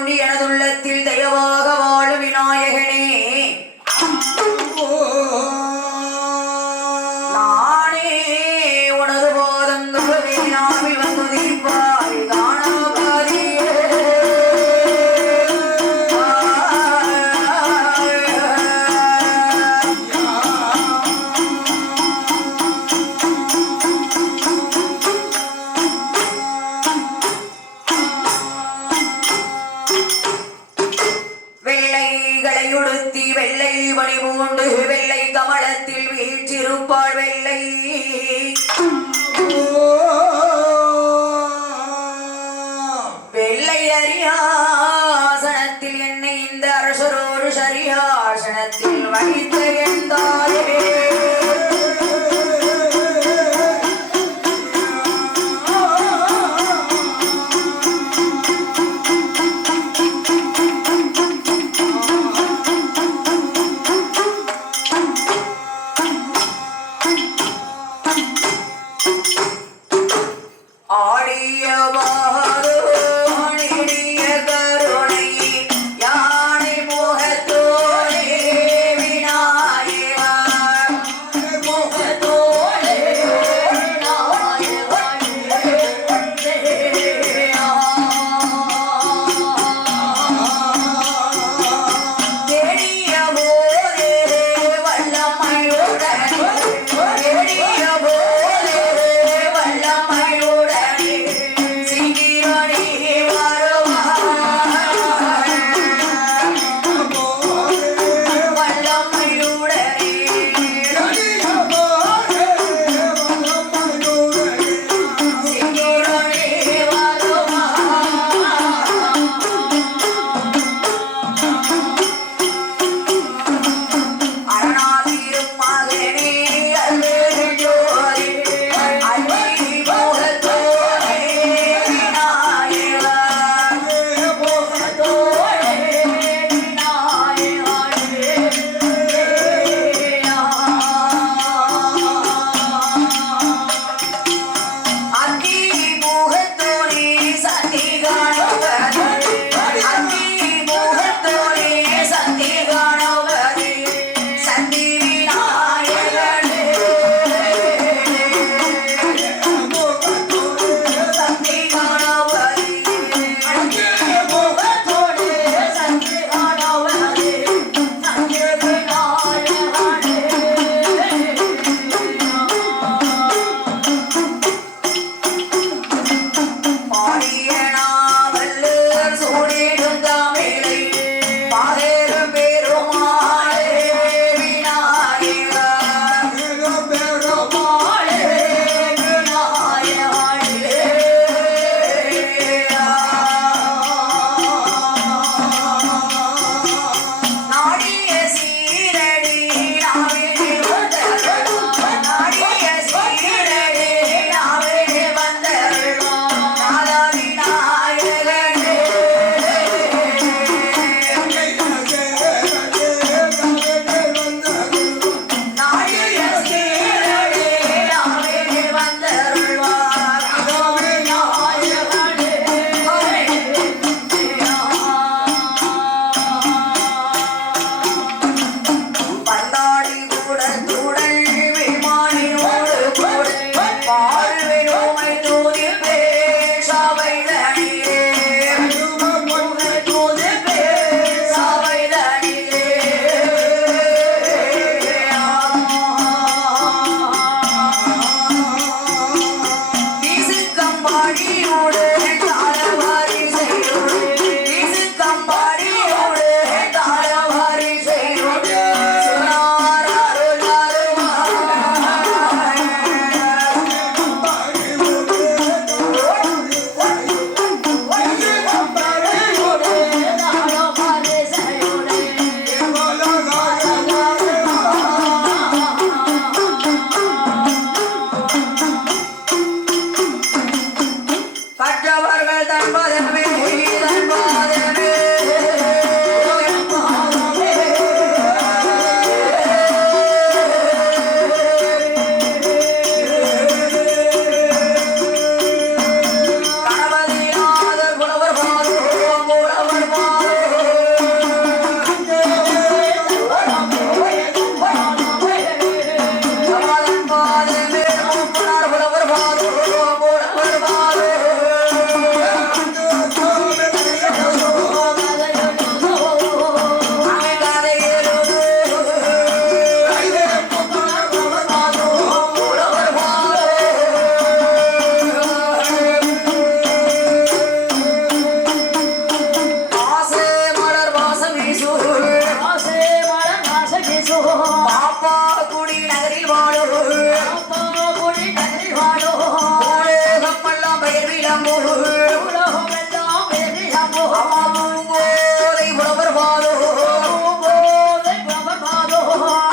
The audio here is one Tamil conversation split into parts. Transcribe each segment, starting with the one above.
தோன்றி எனதுள்ளத்தில் தயவாக வாழும் விநாயகனே நானே உனது போதம் நாவில் வந்து தீர்ப்பாய் காணாபாதியே வெள்ளைகளையுடுத்தி வெள்ளை வடிவூண்டு வெள்ளை கமலத்தில் வீற்றிருப்பாள் வெள்ளை வெள்ளை அரியாசனத்தில் என்னை இந்த அரசரோடு சரியாசனத்தில் வைத்த என்றாரே விநாயகனே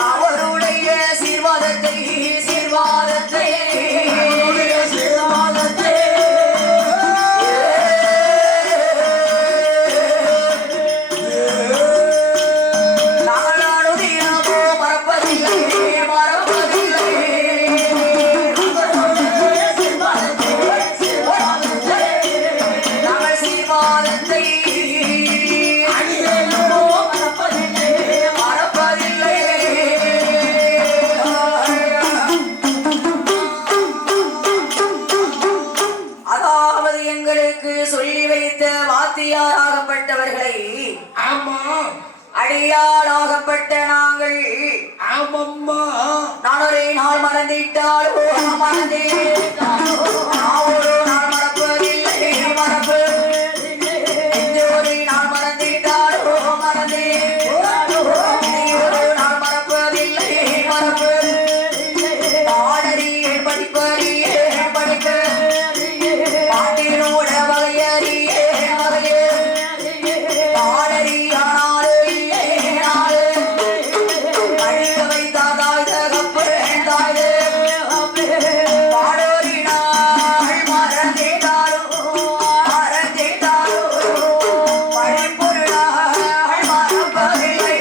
அவருடைய சீர்வாதத்தை சொல்லி வைத்த வாத்தியாராகப்பட்டவர்களை அடியாளாகப்பட்ட நாங்கள் நான் ஒரே நாள் மறந்திட்டாலோ ஒரு நாள் மறப்பதில்லை மறப்பு ஒரே நாள் மறந்திட்டாலோ ஒரு நாள் மறப்பதில்லை மறப்பு பாடறியேன் படிப்பறியேன் படிக்க பாட்டினோட வகையறியே பாடறியானாலே அழிக்க வைத்தாதாய் தகப்பு பாடோரினாள் மறந்தேட்டாரோ பழிப்பொருளாள் மறப்பதில்லை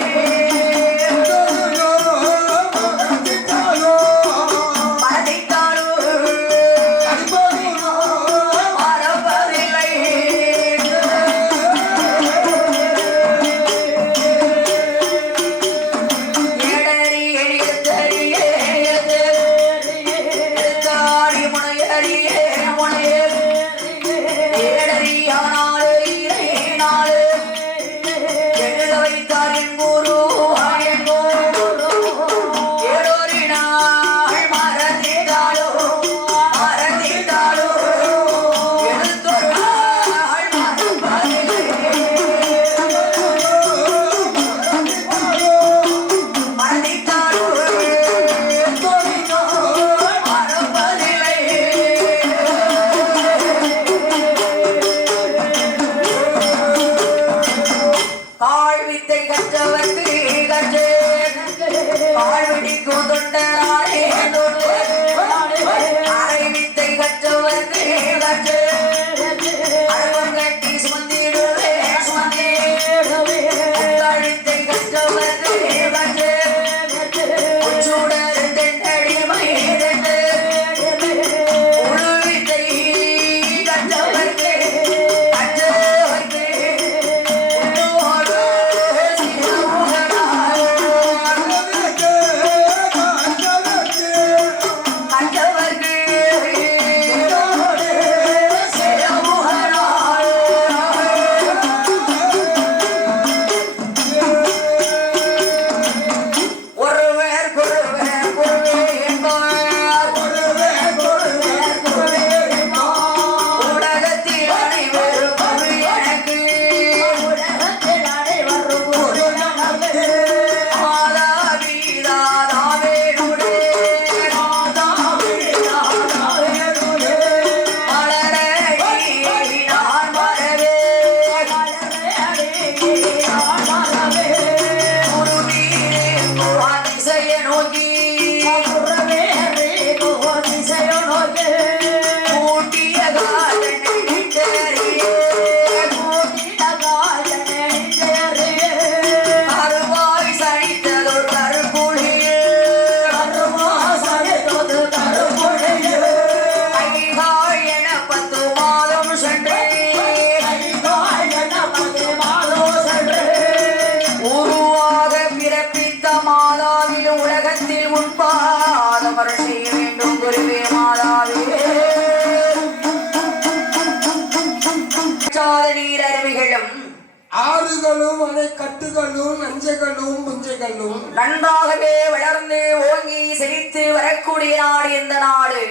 ஆறுகளும் அணைக்கட்டுகளும் நஞ்சைகளும் புஞ்சைகளும் நன்றாகவே வளர்ந்து ஓங்கி செழித்து வரக்கூடிய நாடு இந்த நாடு.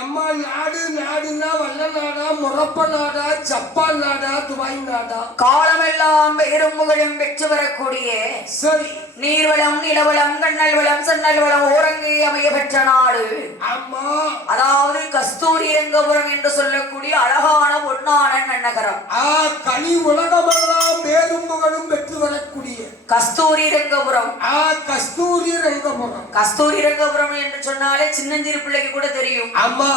எம்மா நாடு நாடுனா வல்ல நாடா, முறப்ப நாடா, ஜப்பான் நாடா, துபாய் நாடா? காலமெல்லாம் பெரும் புகழும் பெற்று வரக்கூடிய சரி, நீர்வளம், நிலவளம், கண்ணல் வளம், சன்னல் வளம் ஓரங்கி அமைய பெற்ற நாடு. ஆமா, அதாவது கஸ்தூரி ரங்கபுரம் என்று சொல்லக்கூடிய அழகான பொன்னான நன்னகரம். கனி உலகமெல்லாம் பேரும் புகழும் பெற்று வரக்கூடிய கஸ்தூரி ரங்கபுரம். கஸ்தூரி ரங்கபுரம். கஸ்தூரி ரங்கபுரம் என்று சொன்னாலே சின்னஞ்சிறு பிள்ளைக்கு கூட தெரியும். ஆமா,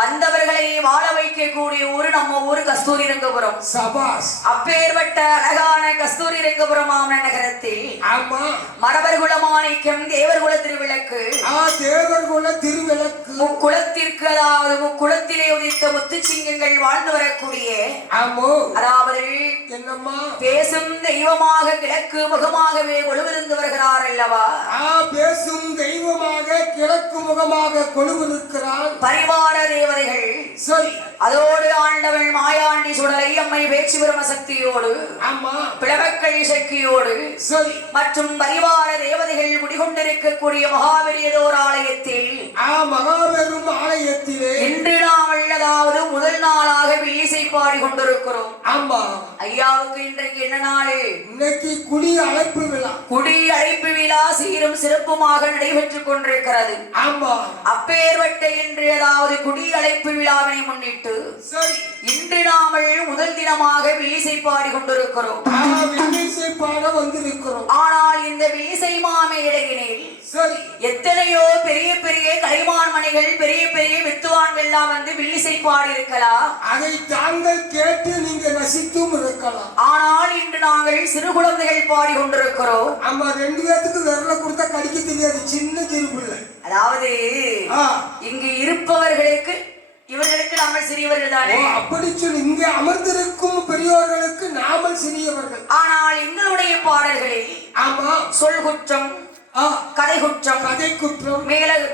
வந்தவர்களை வாழ வைக்கக்கூடிய ஊரு நம்ம ஊரு கஸ்தூரி ரங்கபுரம். சபாஸ். அப்பேற்பட்ட அழகான கஸ்தூரி ரங்கபுரம் நகரத்தில் ஆமா, மரபர் குல மாணிக்கம், தேவர் குல திருவிளக்கு, தேவர் குல திருவிளக்கு, முக்குளத்திற்கு அதாவது முக்குளத்திலே உதித்த முத்துச்சிங்கங்கள் வாழ்ந்து வரக்கூடிய ஆமோ, அதாவது என்னம்மா பேசும் தெய்வமாக கிழக்கு முகமாகவே கொழுவிருந்து வருகிறார் அல்லவா? பேசும் தெய்வமாக கிழக்கு முகமாக கொழுவிருக்கிறார் பரிவார தேவதைகள். சரி, அதோடு ஆண்டவள் மாயாண்டி சுடலை அம்மை பேச்சு பிரம சக்தியோடு, ஆமா, பிளவக்களி சக்தியோடு, சரி, மற்றும் பரிவார தேவதைகள் குடிகொண்டிருக்கக்கூடிய மகாபெரியதோர் ஆலயத்தில் மகாபெரும் ஆலயத்திலே இன்று நாம் அதாவது முதல் நாளாக வில்லிசை பாடி கொண்டிருக்கிறோம். ஆமா, ஐயாவுக்கு இன்றைக்கு என்ன நாள்? இன்னைக்கு குடி அழைப்பு விழா. குடி அழைப்பு விழா சீரும் சிறப்புமாக நடைபெற்றுக் கொண்டிருக்கிறது. ஆமா, அப்பேற்பட்ட இன்று அதாவது குடி அழைப்பு விழாவினை முன்னிட்டு சரி, இன்று நாமல் முதல் தினமாக வில்லிசை பாடி கொண்டிருக்கிறோம். வில்லிசை பாட வந்திருக்கிறோம். ஆனால் இந்த வில்லிசை மாமேடையினில் சரி, எத்தனையோ பெரிய பெரிய கலைமான் மணிகள், பெரிய பெரிய வித்துவான்கள் எல்லாம் வந்து வில்லிசை பாடி இருக்கலாம். அதை தாங்கள் கேட்டு நீங்க ரசித்தும் இருக்கலாம். ஆனால் இன்று நாங்கள் சிறு குழந்தைகள் பாடி கொண்டிருக்கிறோம். ஆமா, 2 பேத்துக்கு விரல கொடுத்தா கடிக்க தெரியாது, சின்ன சிறுபிள்ளை. அதாவது இங்கு இருப்பவர்களுக்கு இவர்களுக்கு நாமல் சிறியவர்கள் தானே. அப்படி சொல்லி இங்கே அமர்ந்திருக்கும் பெரியோர்களுக்கு நாமல் சிறியவர்கள். ஆனால் எங்களுடைய பாடல்களில் ஆமா, சொல் குற்றம், கதை குற்றம், கதை குற்றம்,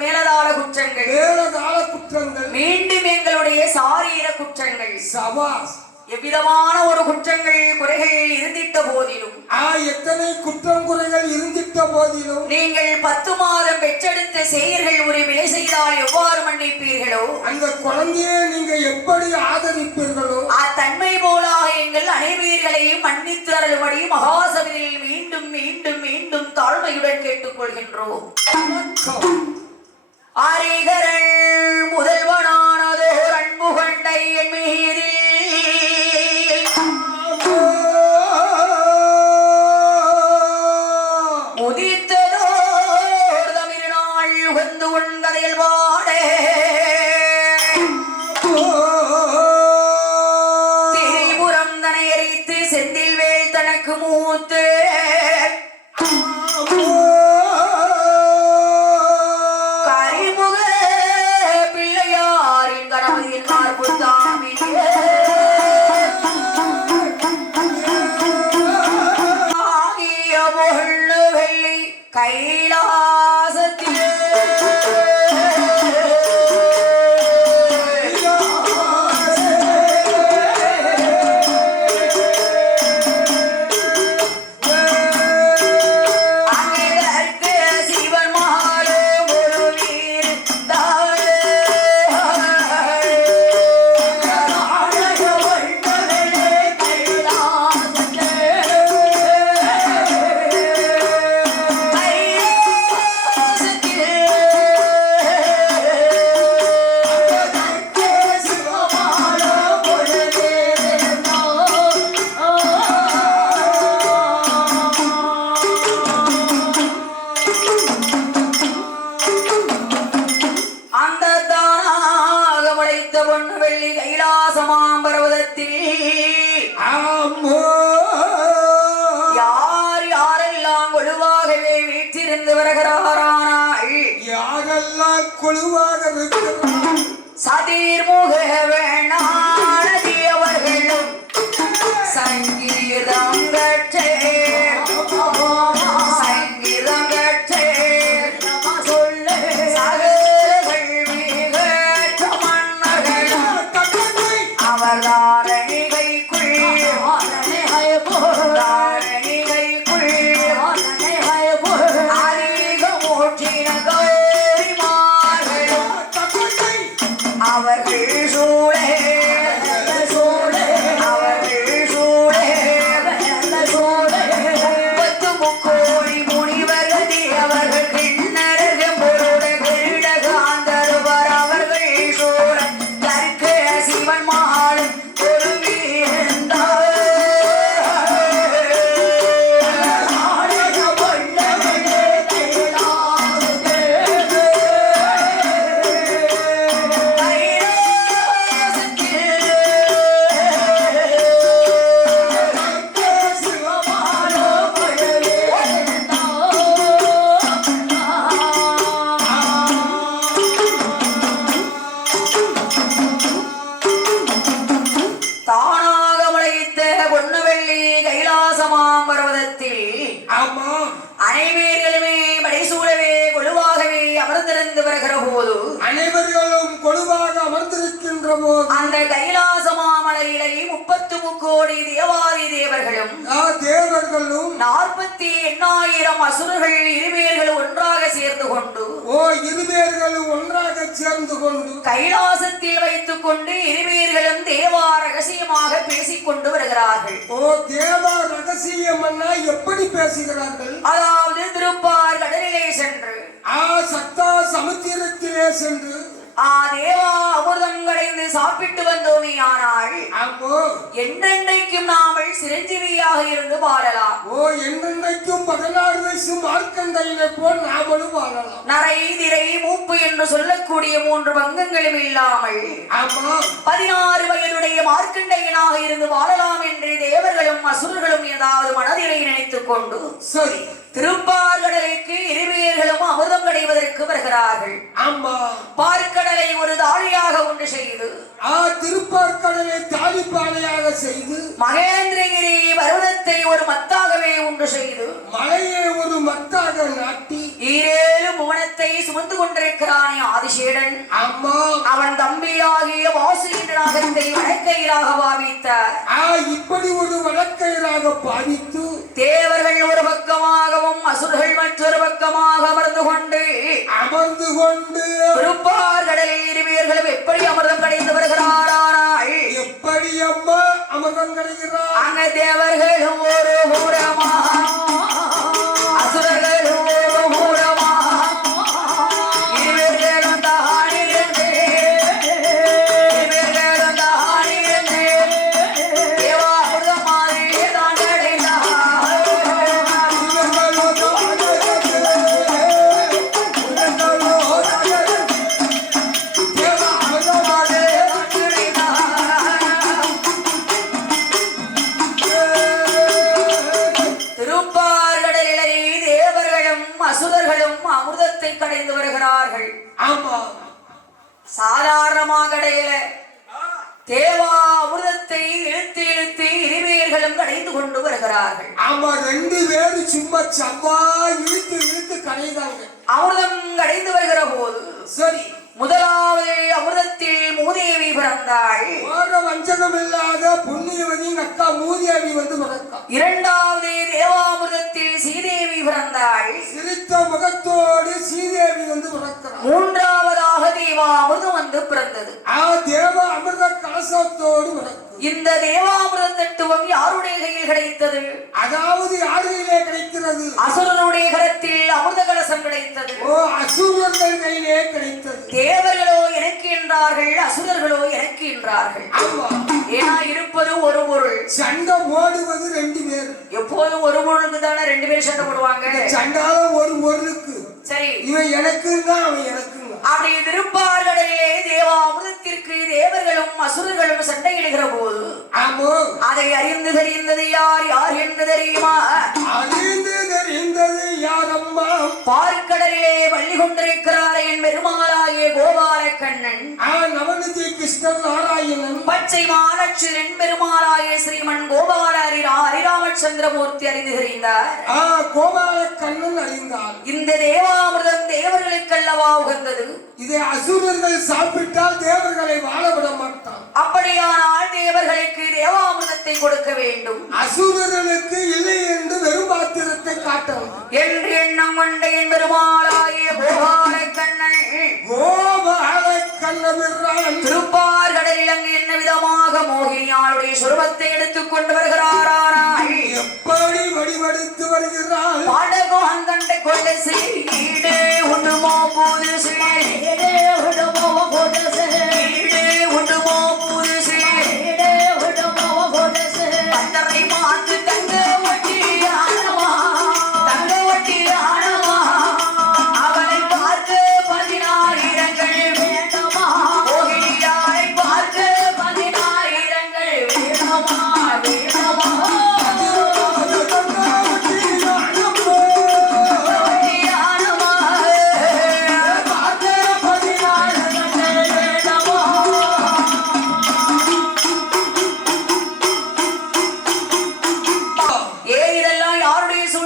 மேலதாள குற்றங்கள், மேலதாள குற்றங்கள், மீண்டும் எங்களுடைய சாரீர குற்றங்கள், சபாஸ், எவ்விதமான ஒரு குற்றங்கள் குறைகள் இருந்திட்ட போதிலும், எத்தனை குற்றம் குறைகள் இருந்திட்ட போதிலும் நீங்கள் 10 மாதம் பெற்றெடுத்த செயல்கள் ஒரு விலை செய்தால் எவ்வாறு மன்னிப்பீர்களோ, அந்த குழந்தையை நீங்க எப்படி ஆதரிப்பீர்களோ அத்தன்மை போலாக எங்கள் அனைவர்களையும் மன்னித்து அருளும்படி மகாசபையில் மீண்டும் மீண்டும் மீண்டும் தாழ்மையுடன் கேட்டுக்கொள்கின்றோம். ஆரிகரன் முதல்வனானதோர் அன்பு கொண்ட என் மீதில் உதித்ததோர் தமிழ்நாள் உகந்து உண்கதையில் பாடே திரிபுரம் தனை எரித்து செந்தில் வேல் தனக்கு மூத்து கரிமுக பிள்ளையாரின் கணவரின் மார்பு தாமியே ஆகிய பொண்ணு வெள்ளி கைலாசத்திலே பொண்ணு வெள்ளி கைலாசமாம் பர்வதத்தில் யார் யாரெல்லாம் கொழுவாகவே வீற்றிருந்து வருகிறாரானால் யாரெல்லாம் கொழுவாக இருக்கிறார் சதிர்முக வேணானதி அவர்களும் சங்கீதம் கற்றே சங்கீதம் கற்றே சொல்ல சகர்கள் மிக மன்னர்கள் அவர்தாரணிகைக்குள் கைலாசமாம் பர்வதத்தில் ஆமா அனைவர்களுமே படைசூழவே கொலுவாகவே அமர்ந்திருந்து வருகிற போது அனைவர்களும் கொலுவாக அமர்ந்திருக்கின்ற போது அந்த கைலாசமாமலையிலே 33 கோடி தேவாதி தேவர்களும் தேவர்களும் 48,000 அசுரர்கள் இருவேர்கள் ஒன்றாக சேர்ந்து கொண்டு இருவேர்களும் ஒன்றாக சேர்ந்து கொண்டு கைலாசத்தில் வைத்துக் கொண்டு இருவேர்களும் தேவா ரகசியமாக பேசிக் கொண்டு வருகிறார்கள். தேவா ரகசியம் எப்படி பேசுகிறார்கள்? அதாவது திருப்பார் கடலிலே சென்று சத்தா சமுத்திரத்திலே சென்று தேவா அமிர்தம் கடைந்து சாப்பிட்டு வந்தோமே ஆனால் என்றென்றைக்கும் நாமல் சிரஞ்சீவியாக இருந்து வாழலாம். என்றென்றைக்கும் 16 வயசு மார்க்கண்டையினை போல் நாமளும் வாழலாம். நரை திரை மூப்பு என்று சொல்லக்கூடிய 3 பங்கங்களும் இல்லாமல் 16 வயதுடைய மார்க்கண்டையனாக இருந்து வாழலாம் என்று தேவர்களும் அசுரர்களும் ஏதாவது மனதிலே நினைத்துக் கொண்டு சரி திருப்பார்கடலுக்கு இருவேர்களும் அமிர்தம் கிடைவதற்கு வருகிறார்கள். பார்க்கடலை ஒரு தாழியாக உண்டு செய்து திருப்பார்கடலை தாழிப்பாளையாக செய்து மகேந்திரகிரி பர்வதத்தை ஒரு மத்தாகவே உண்டு செய்து மலையை ஒரு மத்தாக நாட்டி 7 புவனத்தை சுமந்து கொண்டிருக்கிறானே ஆதிசேடன். அவன் தம்பியாகிய வாசு என்ற நாகத்தை வழக்கையிலாக பாவித்தார். இப்படி ஒரு வழக்கையிலாக பாவித்து தேவர்கள் ஒரு பக்கமாகவும் அசுரர்கள் மற்றொரு பக்கமாக அமர்ந்து கொண்டு திருப்பார் கடலில் இருவேர்களும் எப்படி அமிர்தம் கிடைத்து வருகிறாரானால் எப்படி அம்மா அமிர்தம் கிடைக்கிறார்? அங்க தேவர்களும் ஒரு பூரமாக அசுரர்களும் ஒரு பூரமாக இருவேர்களும் தானிருந்து தேவா அமிர்தமாதிரியே தான் கிடைத்தார். அசுரர்களும் அமிர்தத்தை கடைந்து வருகிறார்கள். சாதாரணமாக கடையில தேவா அமிர்தத்தை இழுத்து இழுத்து இருவேர்களும் கடைந்து கொண்டு வருகிறார்கள். 2 பேரும் சும்மா சவ்வா இழுத்து இழுத்து கடைந்தாங்க. அமிர்தம் கடைந்து வருகிற போது சரி முதலாவது அமிர்தத்தில் மூதேவி பிறந்தாள். வஞ்சகம் இல்லாத புண்ணியவதி அக்கா மூதேவி வந்து பிறந்தா. இரண்டாவது தேவாமிர்தத்தில் சீதேவி பிறந்தாள். சிரித்த முகத்தோடு சீதேவி வந்து பிறந்தாள். மூன்றாவதாக தேவாமிர்தம் வந்து பிறந்தது. தேவா அமிர்த கலசத்தோடு பிறந்தது. இந்த தேவாமிர்த தத்துவம் யாருடைய கையில் கிடைத்தது? அதாவது யார் கையிலே கிடைக்கிறது? அசுரனுடைய கரத்தில் அமிர்த கலசம் கிடைத்தது. அசுரர்கள் கையிலே கிடைத்தது. தேவர்களோ எனக்கு என்றார்கள், அசுரர்களோ எனக்கு என்றார்கள். ஏன்னா இருப்பது ஒரு பொருள், சண்டை போடுவது 2 பேர். எப்போதும் ஒரு பொருளுக்கு தானே 2 பேர் சண்டை போடுவாங்க. சண்டால ஒரு பொருளுக்கு சரி, இவன் எனக்குங்க அவன் எனக்குங்க. அப்படி திருப்பார்கடலிலே தேவாமிர்தத்திற்கு தேவர்களும் அசுரர்களும் சண்டையிடுகிற போது அதை அறிந்து தெரிந்தது யார் யார் என்று தெரியுமா? அறிந்து தெரிந்தது யாரம்மா? பார்க்கடலிலே பள்ளி கொண்டிருக்கிறார் என் பெருமாளாகிய கோபால கண்ணன், நவநிதி கிருஷ்ணன் நாராயணன், பச்சை மாலட்சுமன் பெருமாளாகிய ஸ்ரீமன் கோபால ஹரிராமச்சந்திரமூர்த்தி அறிந்து தெரிந்தார். கோபால கண்ணன் அறிந்தார். இந்த தேவாமிர்தம் தேவர்களுக்கல்லவா உகந்தது. இதை அசுரர்கள் சாப்பிட்டால் தேவர்களை வாழ விட மாட்டான். அப்படியானால் தேவர்களுக்கு தேவாமிர்தத்தை கொடுக்க வேண்டும், அசுரர்களுக்கு இல்லை என்று வெறும் பாத்திரத்தை காட்டணும் என்று எண்ணம் கொண்ட என் பெருமாளாகிய கோபால கண்ணன் திருப்பார்கடலில் அங்கு என்ன விதமாக மோகினியாளுடைய சுரூபத்தை எடுத்துக் கொண்டு வருகிறாரானால் எப்படி வடிவெடுத்து வருகிறார்? பாடகோ அங்கண்டை கொண்டு சீடே உண்டுமோ போது சீடே உண்டுமோ போது சீடே உண்டுமோ போது சீடே உண்டுமோ போது பந்தரை மாத்து தங்க வட்டி ஆனமா தங்க வட்டி ஆனமா அவனை பார்க்க 10000 வேண்டுமா? மோகினியாரை பார்க்க 10000 வேண்டுமா? வேண்டுமா?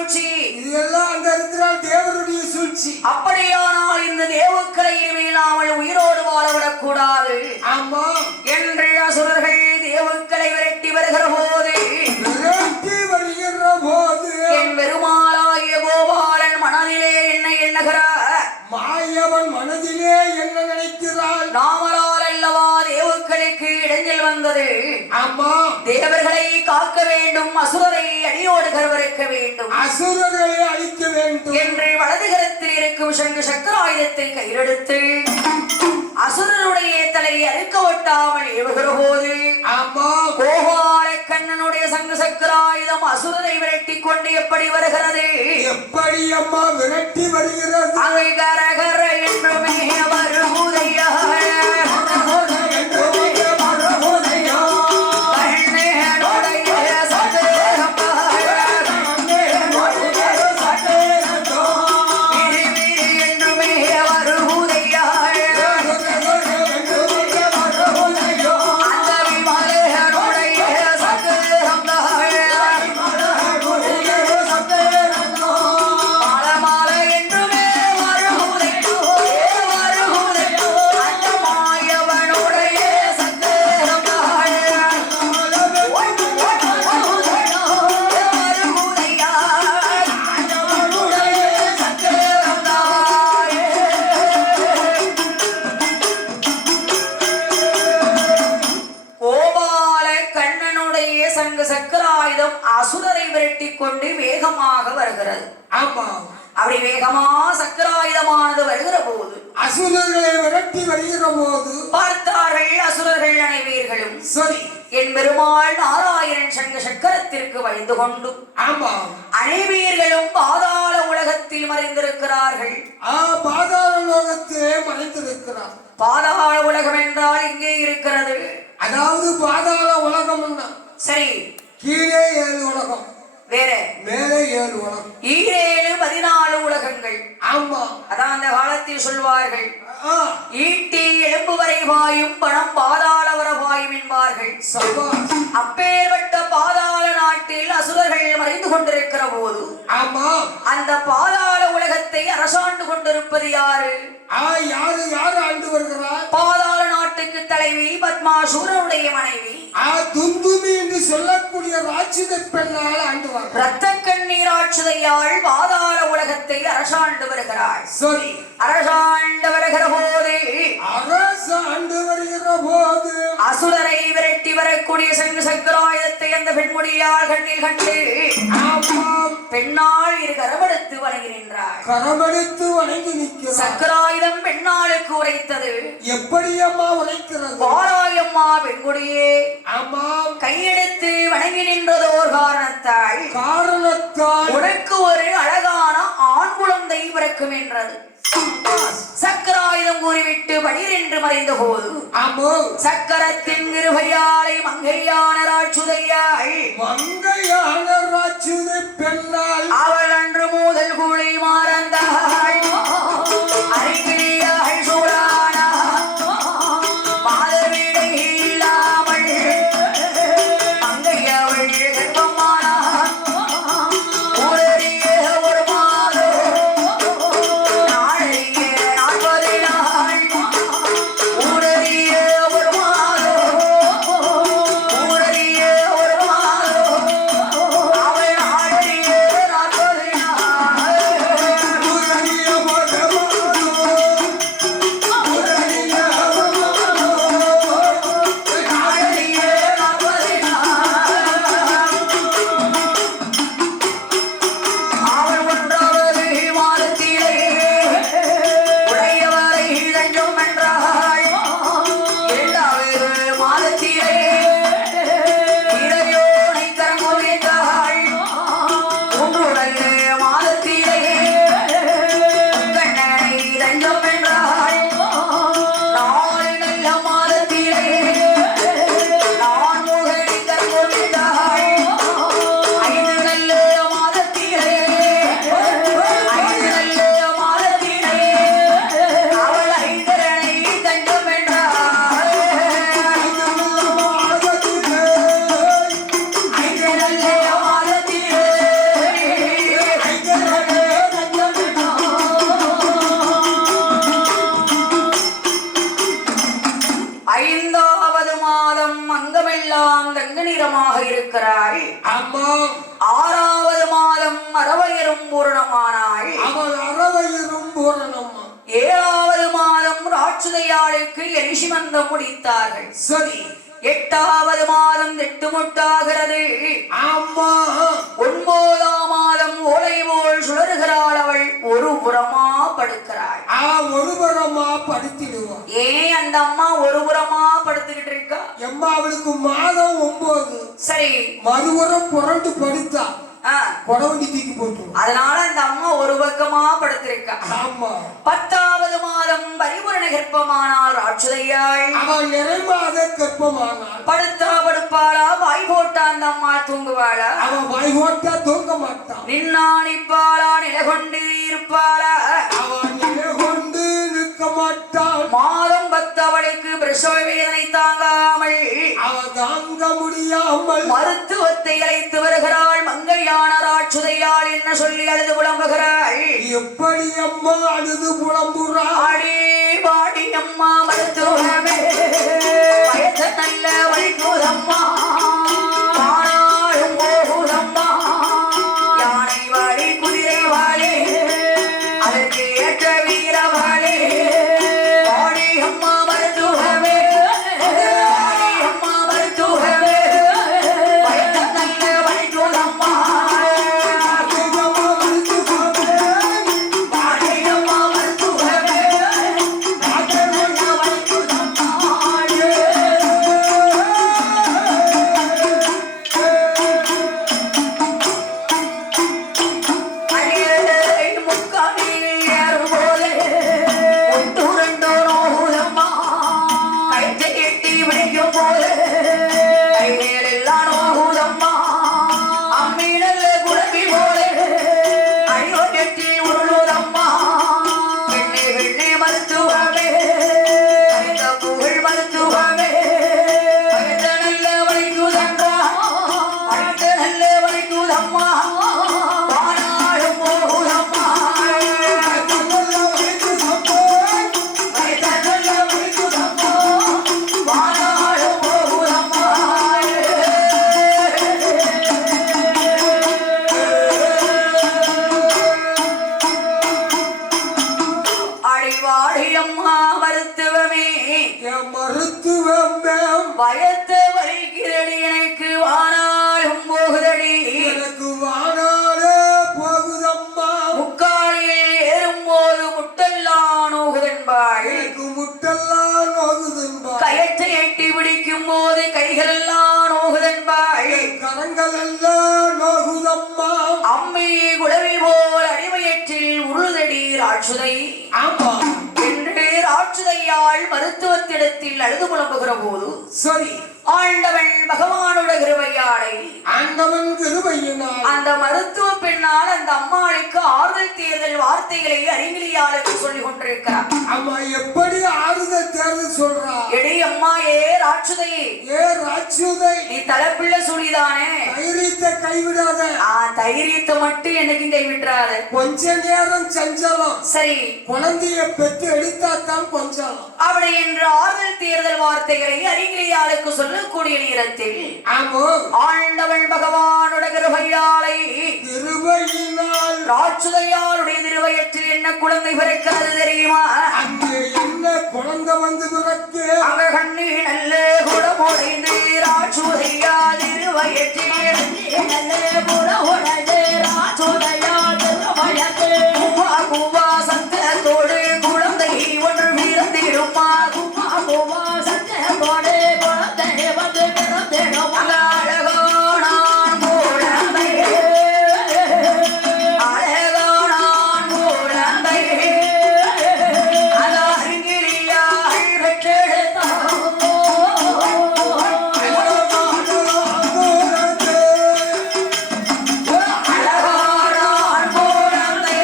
சூழ்ச்சி? இதெல்லாம் அந்த இருக்கிற தேவருடைய சூழ்ச்சி. அப்படியானால் இந்த தேவக்களை இனிமேலாமல் உயிரோடு வாழவிடக் கூடாது ஆமா, என்று அசுரர்கள் தேவக்களை விரட்டி வருகிற போது விரட்டி வருகிற போது என் பெருமாளாகிய கோபாலன் மனதிலே என்ன எண்ணுகிறார்? மாயவன் மனதிலே என்ன நினைக்கிறாள்? நாமளால் அல்லவா தேவக்களுக்கு இடைஞ்சல் வந்தது. ஆமா, தேவர்களை காக்க வேண்டும், அசுரரை அடியோடு கருவறுக்க வேண்டும் அசுரர்களை அழிக்க வேண்டும் என்று வலதுகரத்தில் இருக்கும் சங்கு சக்கராயுதத்தை கையிலெடுத்து அசுரனுடைய தலையை அறுக்க ஒட்டாமல் ஏவுகிற போது ஆமா, கோபால கண்ணனுடைய சங்கு சக்கராயுதம் அசுரரை விரட்டி கொண்டு எப்படி வருகிறது? எப்படி அம்மா விரட்டி வருகிறது? அவை கரகர என்றுமே வருமுதையா சக்கராயுதம் அசுரரை விரட்டி கொண்டு வேகமாக வருகிறது. ஆமா, அப்படி வேகமா சக்கராயுதமானது வருகிற போது அசுரர்களை விரட்டி வருகிற போது பார்த்தார்கள் அசுரர்கள் அனைவர்களும் சரி என் பெருமாள் நாராயணன் சங்க சக்கரத்திற்கு வழிந்து கொண்டு ஆமா, அனைவர்களும் பாதாள உலகத்தில் மறைந்திருக்கிறார்கள். பாதாள லோகத்திலே மறைந்திருக்கிறார். பாதாள உலகம் என்றால் இங்கே இருக்கிறது. அதாவது பாதாள உலகம் சரி, கீழே 7 உலகம், வேற மேலே 7 உலகம், 7 14 உலகங்கள். ஆமா, அதான் அந்த காலத்தில் சொல்வார்கள், ஆ, ஈட்டி எலும்பு வரை பாயும் பணம் பாதாள வர பாயும் என்பார்கள். சபாஷ். அப்பேற்பட்ட பாதாள நாட்டில் அசுரர்கள் மறைந்து கொண்டிருக்கிற போது ஆமா, அந்த பாதாள உலகத்தை அரசாண்டு கொண்டிருப்பது யாரு? யாரு யாரு ஆண்டு வருகிறார்? பாதாள நாட்டுக்கு தலைவி பத்மாசூரனுடைய மனைவி துந்துமி என்று சொல்லக்கூடிய ராட்சத பெண்ணால் ஆண்டு வருகிறார். ரத்த கண்ணீர் ஆட்சிதையாள் பாதாள உலகத்தை அரசாண்டு வருகிறாள். சரி, அரசாண்டு வருகிற போது அரசாண்டு வருகிற போது அசுரரை விரட்டி வரக்கூடிய சங்கு சக்கராயுதத்தை அந்த பெண்முடியால் கண்ணில் கண்டு ஆமாம், பெண்ணாள் இரு கரமெடுத்து வணங்கி நின்றாள். கரமெடுத்து வணங்கி நிற்கிறார். சக்கராயுதம் பெண்ணாளுக்கு உரைத்தது. எப்படி அம்மா உரைக்கிறது? வாராயம்மா பெண்குடியே, ஆமாம், கையெடுத்து வணங்கி நின்றதோர் காரணத்தால் உனக்கு ஒரு அழகான ஆண் குழந்தை பிறக்கும் என்றது. சக்கராயுதம் கூறிவிட்டு பனிரென்று மறைந்த போது சக்கரத்தின் கிருபையாலை மங்கையான ராட்சுதையாள் பெண்ணால் அவள் அன்று முதல் கூலி மாறந்தாள். அறிவிலியாள் சூடான மாதவிடை இல்லாமல் மங்கையவள் கர்ப்பமானாள். ஊரறிய ஒரு மாதம் நாளைய 40 நாள். ஊரறிய ஒரு மாதம் ஊரறிய ஒரு மாதம் அவள் ஆமா 6வது மாதம் அறவயரும் பூரணமானாள். அவன் அறவயிரும் பூரணம்மா. 7வது மாதம் ராட்சுதையாளுக்கு எரிசிமந்தம் முடித்தார்கள். சரி 8வது மாதம் திட்டுமுட்டாகிறது. ஆமா 9ஆம் மாதம் ஓலை போல் சுழறுகிறாள். அவள் ஒரு புறமா படுக்கிறாள். ஒருபுறமா படுத்திடுவான். ஏன் அந்த அம்மா ஒரு புறமா படுத்துக்கிட்டு இருக்கா? எம்மா அவளுக்கு மாதம் 9. சரி மறுபுறம் புரண்டு படுத்தா புடவண்டி தூக்கி போட்டு. அதனால அந்த அம்மா ஒரு பக்கமா படுத்திருக்கா. ஆமா 10வது மாதம் பரிபூரண கர்ப்பமானால் ராட்சுதையாள். அவன் நிறைமாத கர்ப்பமானாள். படுத்தா படுப்பாளா? வாய் போட்டா அந்த அம்மா தூங்குவாளா? அவன் வாய் போட்டா தூங்க மாட்டான். நின்னா நிற்பாளா? நிலை கொண்டு இருப்பாளா? அவன் நிலை கொண்டு நிற்க மாட்டான். மாதம் 10 அவளுக்கு பிரசவ வேதனை தாங்காமல் அவன் தாங்க முடியாமல் மருத்துவத்தை அழைத்து வருகிறாள். மங்கையான ராட்சுதையாள் என்ன சொல்லி அழுது புலம்புகிறாள்? எப்படி அம்மா அழுது புலம்புறாள்? அடே பாடி அம்மா மருத்துவமே வயச நல்ல வழிகூதம்மா ஆனாலும் போகுதம்மா யானை வாழி குதிரை வாழி அதற்கு ஏற்ற வீர வாழி பாடி அம்மா மருத்துவமே பாடி அம்மா மருத்துவமே வயச நல்ல வழிகூதம்மா வயத்தை வலிக்கிறடி எனக்கு வானாலும் போகுதடி எனக்கு வானாலே போகுதம்மா. முக்காலில் ஏறும்போது முட்டெல்லாம் நோகுதென்பாள். எனக்கு முட்டெல்லாம் நோகுதென்பாள். கயத்தை எட்டி பிடிக்கும் போது கைகள் எல்லாம் நோகுதென்பாள். கரங்கள் எல்லாம் நோகுதம்மா. அம்மி குளவி போல் அடிமையற்றில் உருளுதடி ராட்சுதை. ஆமா என்று ராட்சுதையாள் மருத்துவத்திடத்தில் அழுது புலம்புகிற போது சரி ஆண்டவன் பகவானோட கிருபையாளை ஆண்டவன் கிருபையினால் அந்த மருத்துவ பெண்ணால் அந்த அம்மாளுக்கு ஆறுதல் தேர்தல் வார்த்தைகளை அறிவிலியாளுக்கு சொல்லிக் கொண்டிருக்கிறார். அம்மா எப்படி ஆறுதல் தேர்தல் சொல்றா? எடி அம்மா ஏ ராட்சுதையே ஏ ராட்சுதை நீ தலைப்பிள்ள சொல்லிதானே தைரியத்தை கைவிடாத. தைரியத்தை மட்டும் எனக்கு கைவிட்டுறாத. கொஞ்ச நேரம் சஞ்சலம். சரி குழந்தைய பெற்று எடுத்தாத்தான் கொஞ்சம். அப்படி என்று ஆறுதல் தேர்தல் வார்த்தைகளை அறிவிலியாளுக்கு சொல்லக்கூடிய நேரத்தில் ஆண்டவன் பகவானோட கிருபையாளை கிருபையினால் ராட்சுதையாளுடைய திருவயத்தில் என்ன குழந்தை பிறக்கிறது தெரியுமா? அங்கே என்ன குழந்தை வந்து பிறக்கு? அங்க கண்ணி நல்ல குடமுடைந்து ராட்சுதையா திருவயத்தில் நல்ல குடமுடைந்து ராட்சுதையா திருவயத்தில் குவா குவா சத்தத்தோடு குழந்தை ஒன்று பிறந்திருமா. குவா குவா சத்தத்தோடு குழந்தை வந்து பிறந்திடும். அழகானான் குழந்தை அழகானான் குழந்தை அருங்கிலியாள் பெற்றெடுத்தான். அழகானான் குழந்தை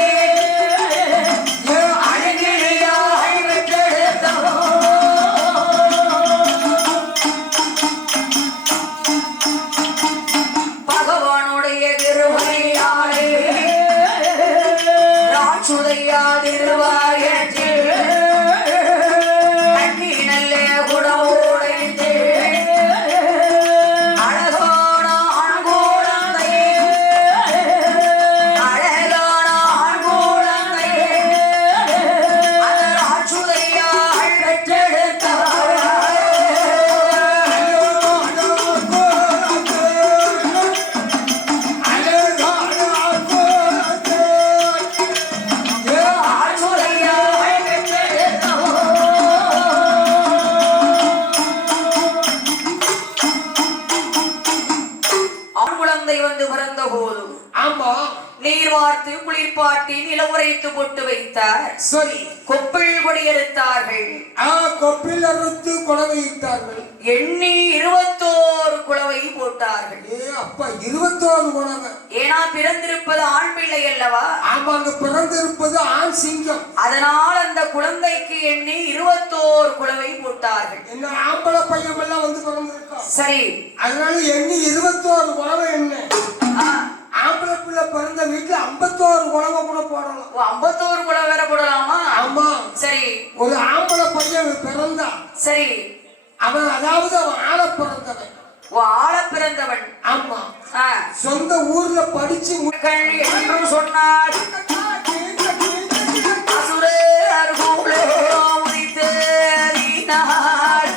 அருங்கிலியாள் பெற்றெடுத்தான். பகவானுடைய கிருபையாலே ராட்சுதையா திருவாயத்தில் கண்ணி நல்ல குடவோடைந்து அழகான ஆண்கோட ஆமா. நீர் வார்த்து குளிர்பாட்டி நில உரைத்து போட்டு வைத்தார். சரி. கொப்பிள் கொடியறுத்தார்கள். கொப்பில் அறுத்து குழவை இட்டார்கள். எண்ணி 21 குழவை போட்டார்கள். அப்பா 21 குழவை. ஏன்னா பிறந்திருப்பது ஆண் பிள்ளை அல்லவா? ஆமாங்க, பிறந்திருப்பது ஆண் சிங்கம். அதனால் அந்த குழந்தைக்கு எண்ணி 21 குழவை போட்டார்கள். என்ன ஆம்பளை பையன் எல்லாம் வந்து பிறந்திருக்கோம். சரி, அதனால எண்ணி 21 குழவை. என்ன ஆம்பளை பிள்ளை பிறந்த வீட்டுல 51 குழவை கூட போடலாம். 51 குழவை வேற போடலாமா? ஆமா. சரி, ஒரு ஆம்பளை பையன் பிறந்தா சரி, அவன் அதாவது அவன் ஆள பிறந்தவன். ஆள பிறந்தவன். ஆமா. சொந்த ஊர்ல படிச்சு என்று சொன்னார். அசுரே அருகூலே உதித்து அறினார்.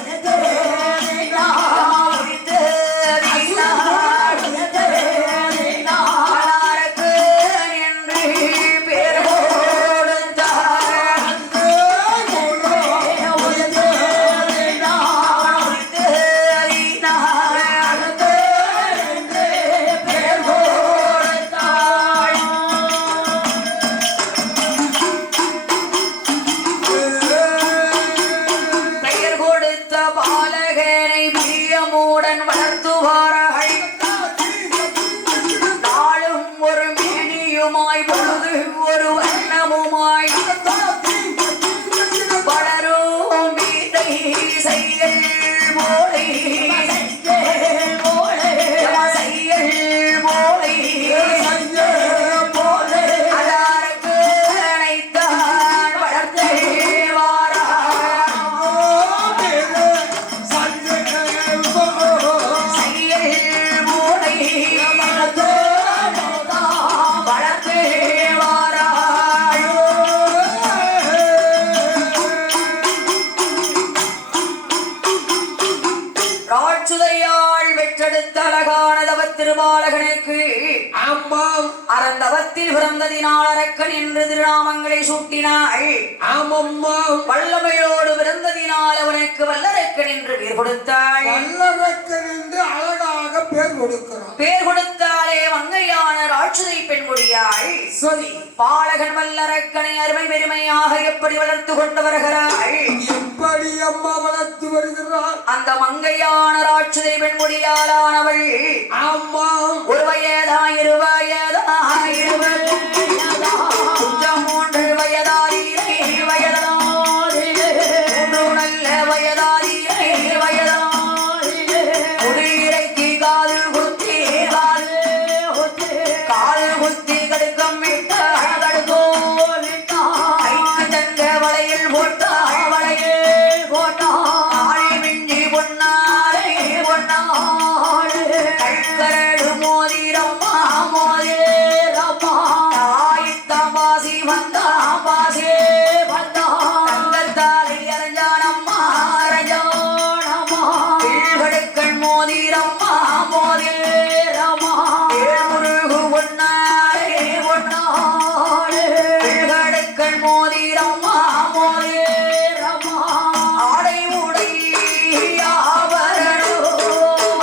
திருபாலகனுக்கு அறந்தவத்தில் பிறந்ததினால் அரக்கன் என்று திருநாமங்களை சூட்டினாள். வல்லமையோடு பிறந்ததினால் அவனுக்கு வல்லரக்கன் என்று பேர் கொடுத்தாள். வல்லரக்கன் என்று அழகாக பேர் கொடுக்கிறார். பேர் கொடுத்தாலே மங்கையான ராட்சதை பெண்முடியாள். சரி. பாலகன் வல்லரக்கனை அருமை பெருமையாக எப்படி வளர்த்து கொண்டு வருகிறாள்? எப்படி அம்மா வளர்த்து வருகிறார்? அந்த மங்கையான ராட்சதை பெண்முடியாளானவள் ஒரு வயதா 2 வயதா 20 3 வயதாதி 2 வயதாதி 3 நல்ல வயதாதி 2 வயதாதி குடியிறைக்கு காதில் குத்தி காதில் குத்தி கடுக்கம் விட்ட கடுக்கோல் கைக்கு தந்த வளையில் போட்டா வளையில் போட்டா ஆளை மிஞ்சி பொன்னாரை பொன்னாடு கல்கரடு மோதிரம்மா மோதிரம்மா தாயித்தமாசி வந்தா பாசி வந்தா தங்கத்தாலை அரஞ்சானம்மா அரஞ்சானம்மா கீழ்கடுக்கண் மோதிரம்மா மோதிரம்மா ஏழ்முருகு பொன்னாரே பொன்னாடு கீழ்கடுக்கண் மோதிரம்மா மோதிரம்மா ஆடை உடை ஆபரணோ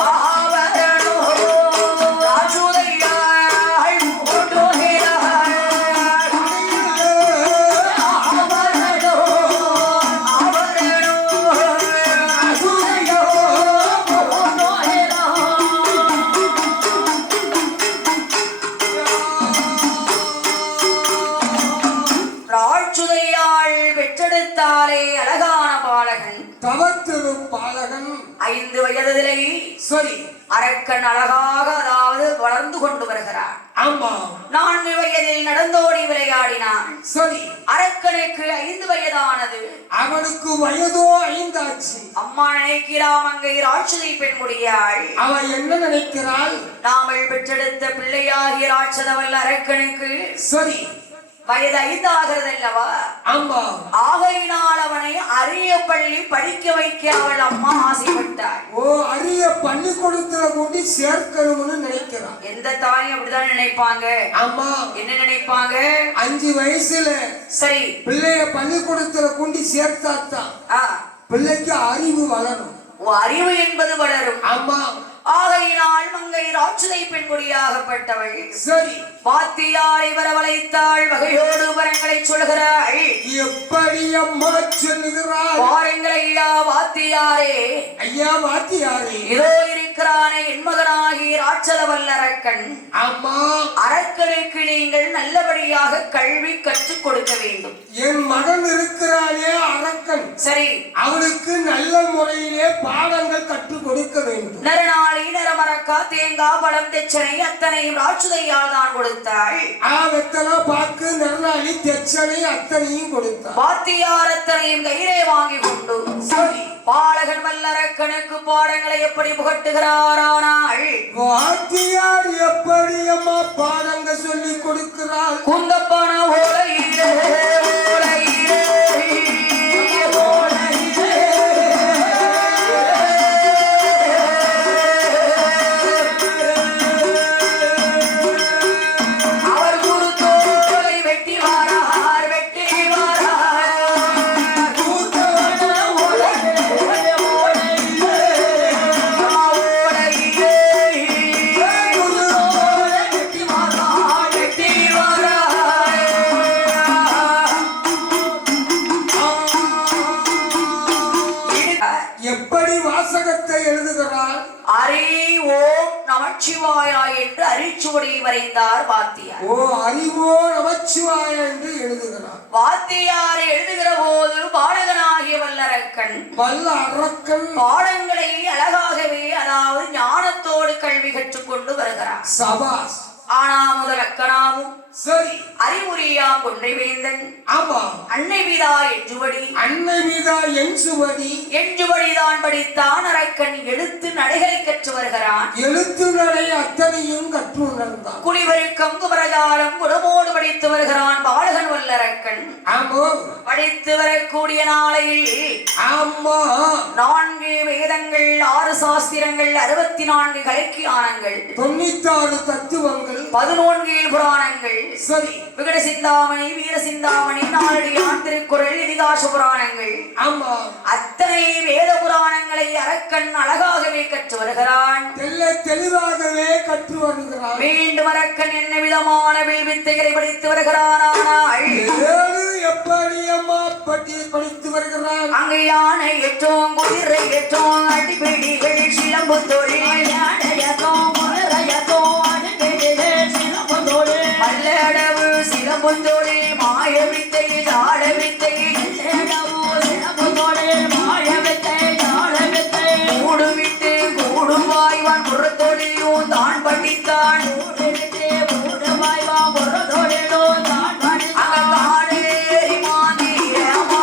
ஆபரணோ ராஜுதையாள் போட்டுகிறாள் ஆபரணோ ஆபரணோ ராஜுதையோ போட்டுகிறாள். ராட்சுதையாள் பெற்றெடுத்தாலே அழகான பாலகன் தவத்திரு பாலகன் 5 வயதிலே சரி அரக்கன் அழகாக அதாவது வளர்ந்து கொண்டு வருகிறான். ஆமா 4 வயதில் நடந்தோடி விளையாடினான். சரி அரக்கனுக்கு 5 வயதானது. அவனுக்கு வயதோ 5 ஆச்சு. அம்மா நினைக்கிறா மங்கை ராட்சதை பெண்முடியாள். அவ என்ன நினைக்கிறாள்? நாமல் பெற்றெடுத்த பிள்ளையாகிய ராட்சதவல்ல அரக்கனுக்கு சரி வயது 5 ஆகிறது அல்லவா? ஆமா. ஆகையினால் அவனை அரிய பள்ளி படிக்க வைக்க அவள் அம்மா ஆசைப்பட்டாள். ஓ, அரிய பள்ளிக்கூடத்துல கொண்டு சேர்க்கணும்னு நினைக்கிறான். எந்த தாயும் அப்படிதான் நினைப்பாங்க. ஆமா. என்ன நினைப்பாங்க? 5 வயசுல சரி பிள்ளைய பள்ளிக்கூடத்துல கொண்டு சேர்த்தாத்தான் பிள்ளைக்கு அறிவு வளரும். அறிவு என்பது வளரும். ஆமா. ஆகையினால் மங்கை ராட்சதை பெண்குடியாகப்பட்டவள் சரி, வாத்தியாரை வரவழைத்தாள் வகையோடு வரங்களை சொல்கிறாள். எப்படி அம்மா சொல்லுகிறாள்? பாருங்கள் ஐயா வாத்தியாரே, ஐயா வாத்தியாரே, இதோ இருக்கிறானே என் மகனாகி ராட்சத வல்லரக்கன். அம்மா, அரக்கனுக்கு நீங்கள் நல்லபடியாக கல்வி கற்றுக் கொடுக்க வேண்டும். என் மகன் இருக்கிறானே அரக்கன், சரி, அவனுக்கு நல்ல முறையிலே பாடங்கள் கற்றுக் கொடுக்க வேண்டும். நரநாளி நரமரக்கா தேங்காய் பழம் தெச்சனை அத்தனையும் ராட்சதையால் தான் கொடுத்தாள். வெத்தலை பாக்கு நெருநாளி தெச்சனை அத்தனையும் கொடுத்தார். வாத்தியார் அத்தனையும் கையிலே வாங்கி கொண்டு சரி, பாலகன் வல்லரக்கனுக்கு பாடங்களை எப்படி புகட்டுகிறாரானாள். வாத்தியார் எப்படி அம்மா பாடங்கள் சொல்லி கொடுக்கிறார்? குந்தப்பன ஓலையிலே ஓலையிலே ஓலையிலே அவர் குரு தோலை வெட்டி வாரார் வெட்டி வாரார் குந்தப்பன ஓலையிலே ஓலையிலே ஓலையிலே குரு தோலை வெட்டி வாரார் வெட்டி வாரார். எப்படி வாசகத்தை எழுதுகிறார்? அரி ஓம் நமச்சிவாயா என்று அரிச்சுவடியை வரைந்தார் வாத்தியார். ஓ, அறிவோ நமச்சிவாய என்று எழுதுகிறார். வாத்தியாரை எழுதுகிற போது பாலகனாகிய வல்லரக்கன் வல்ல அரக்கன் பாடங்களை அழகாகவே அதாவது ஞானத்தோடு கல்வி கற்றுக்கொண்டு வருகிறார். சபாஸ். ஆனா முதல் அக்கனாவும் சரி, அறிவுரியாம் கொன்றை வேந்தன் ஆமா, அன்னை மீதா எஞ்சுவடி அன்னை மீதா என் சுவடி எஞ்சுவடிதான் படித்தான். அரக்கன் எழுத்து நடைகளை கற்று வருகிறான். எழுத்து நடை அத்தனையும் கற்று உணர்ந்தான். குடிவருக்கம் குமரஜாலம் குணமோடு படித்து வருகிறான் பாலகன் வல்லரக்கன். ஆமா, படித்து வரக்கூடிய நாளையில் ஆமா, 4 வேதங்கள் 6 சாஸ்திரங்கள் 64 கலைக்கியானங்கள் 96 தத்துவங்கள் 11 புராணங்கள் சரி, விகட சிந்தாமணி வீர சிந்தாமணி நாலடியான் திருக்குறள் இதிகாச புராணங்கள் ஆமா, அத்தனை வேத புராணங்களை அரக்கன் அழகாகவே கற்று வருகிறான். தெளிவாகவே கற்று வருகிறார். மீண்டும் அரக்கன் என்ன விதமான வில்வித்தைகளை படித்து வருகிறான். ஆனால் ஏழு எப்படி அம்மா பட்டி படித்து வருகிறார்? அங்கு யானை ஏற்றோம் குதிரை ஏற்றோம் அடிபிடிகள் சிலம்பு தொழில் யானையத்தோம் குதிரையத்தோம் அடிபிடிகள் சிலம்பு தொழில் பல்லடவு சிலம்பு தொழில் மாய வித்தை தாழ வித்தை சிலம்பு தொழில் மாய வித்தை தாழ வித்தை கூடு விட்டு கூடும் வாய்வான் புறத்தொழிலும் தான் படித்தான். கூடு விட்டு கூடும் வாய்வான் புறத்தொழிலும் தான் படித்தான். காடேரி மாந்திரமா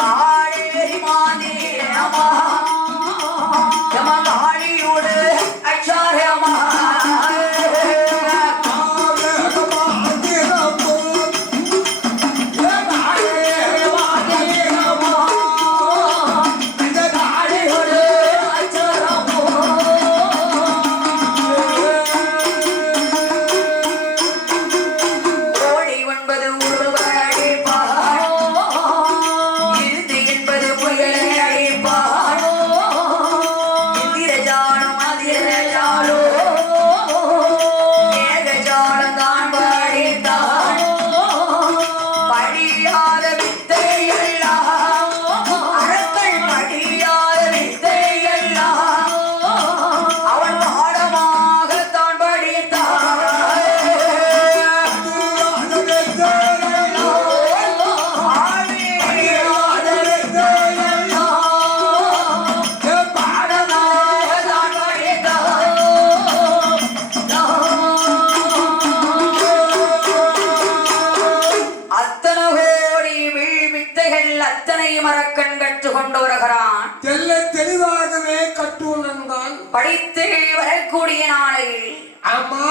காடேரி மாந்திரமா காளியோடு அச்சாரமா படித்து வரக்கூடிய நாளையில் ஆமா,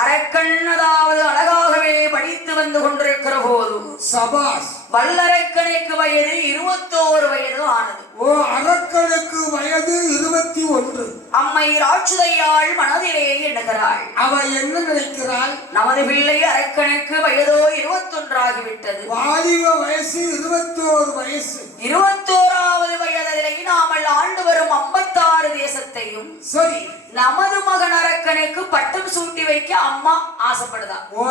அரக்கன் அதாவது அழகாகவே படித்து வந்து கொண்டிருக்கிற போது சபாஸ், வல்லரக்கனுக்கு வயது 21 வயது ஆனது. ஓ அரக்கனுக்கு வயது 21. அம்மை ராட்சுதையாள் மனதிலே எண்ணுகிறாள். அவ என்ன நினைக்கிறாள்? நமது பிள்ளை அரக்கனுக்கு வயதோ 21 ஆகிவிட்டது. வாலிப வயசு 21 வயசு. 21வது வயதிலே நாமல் ஆண்டு வரும் 56 தேசத்தையும் சரி நமது மகன் அரக்கனுக்கு பட்டம் சூட்டி வைக்க அம்மா ஆசைப்படுதா. ஓ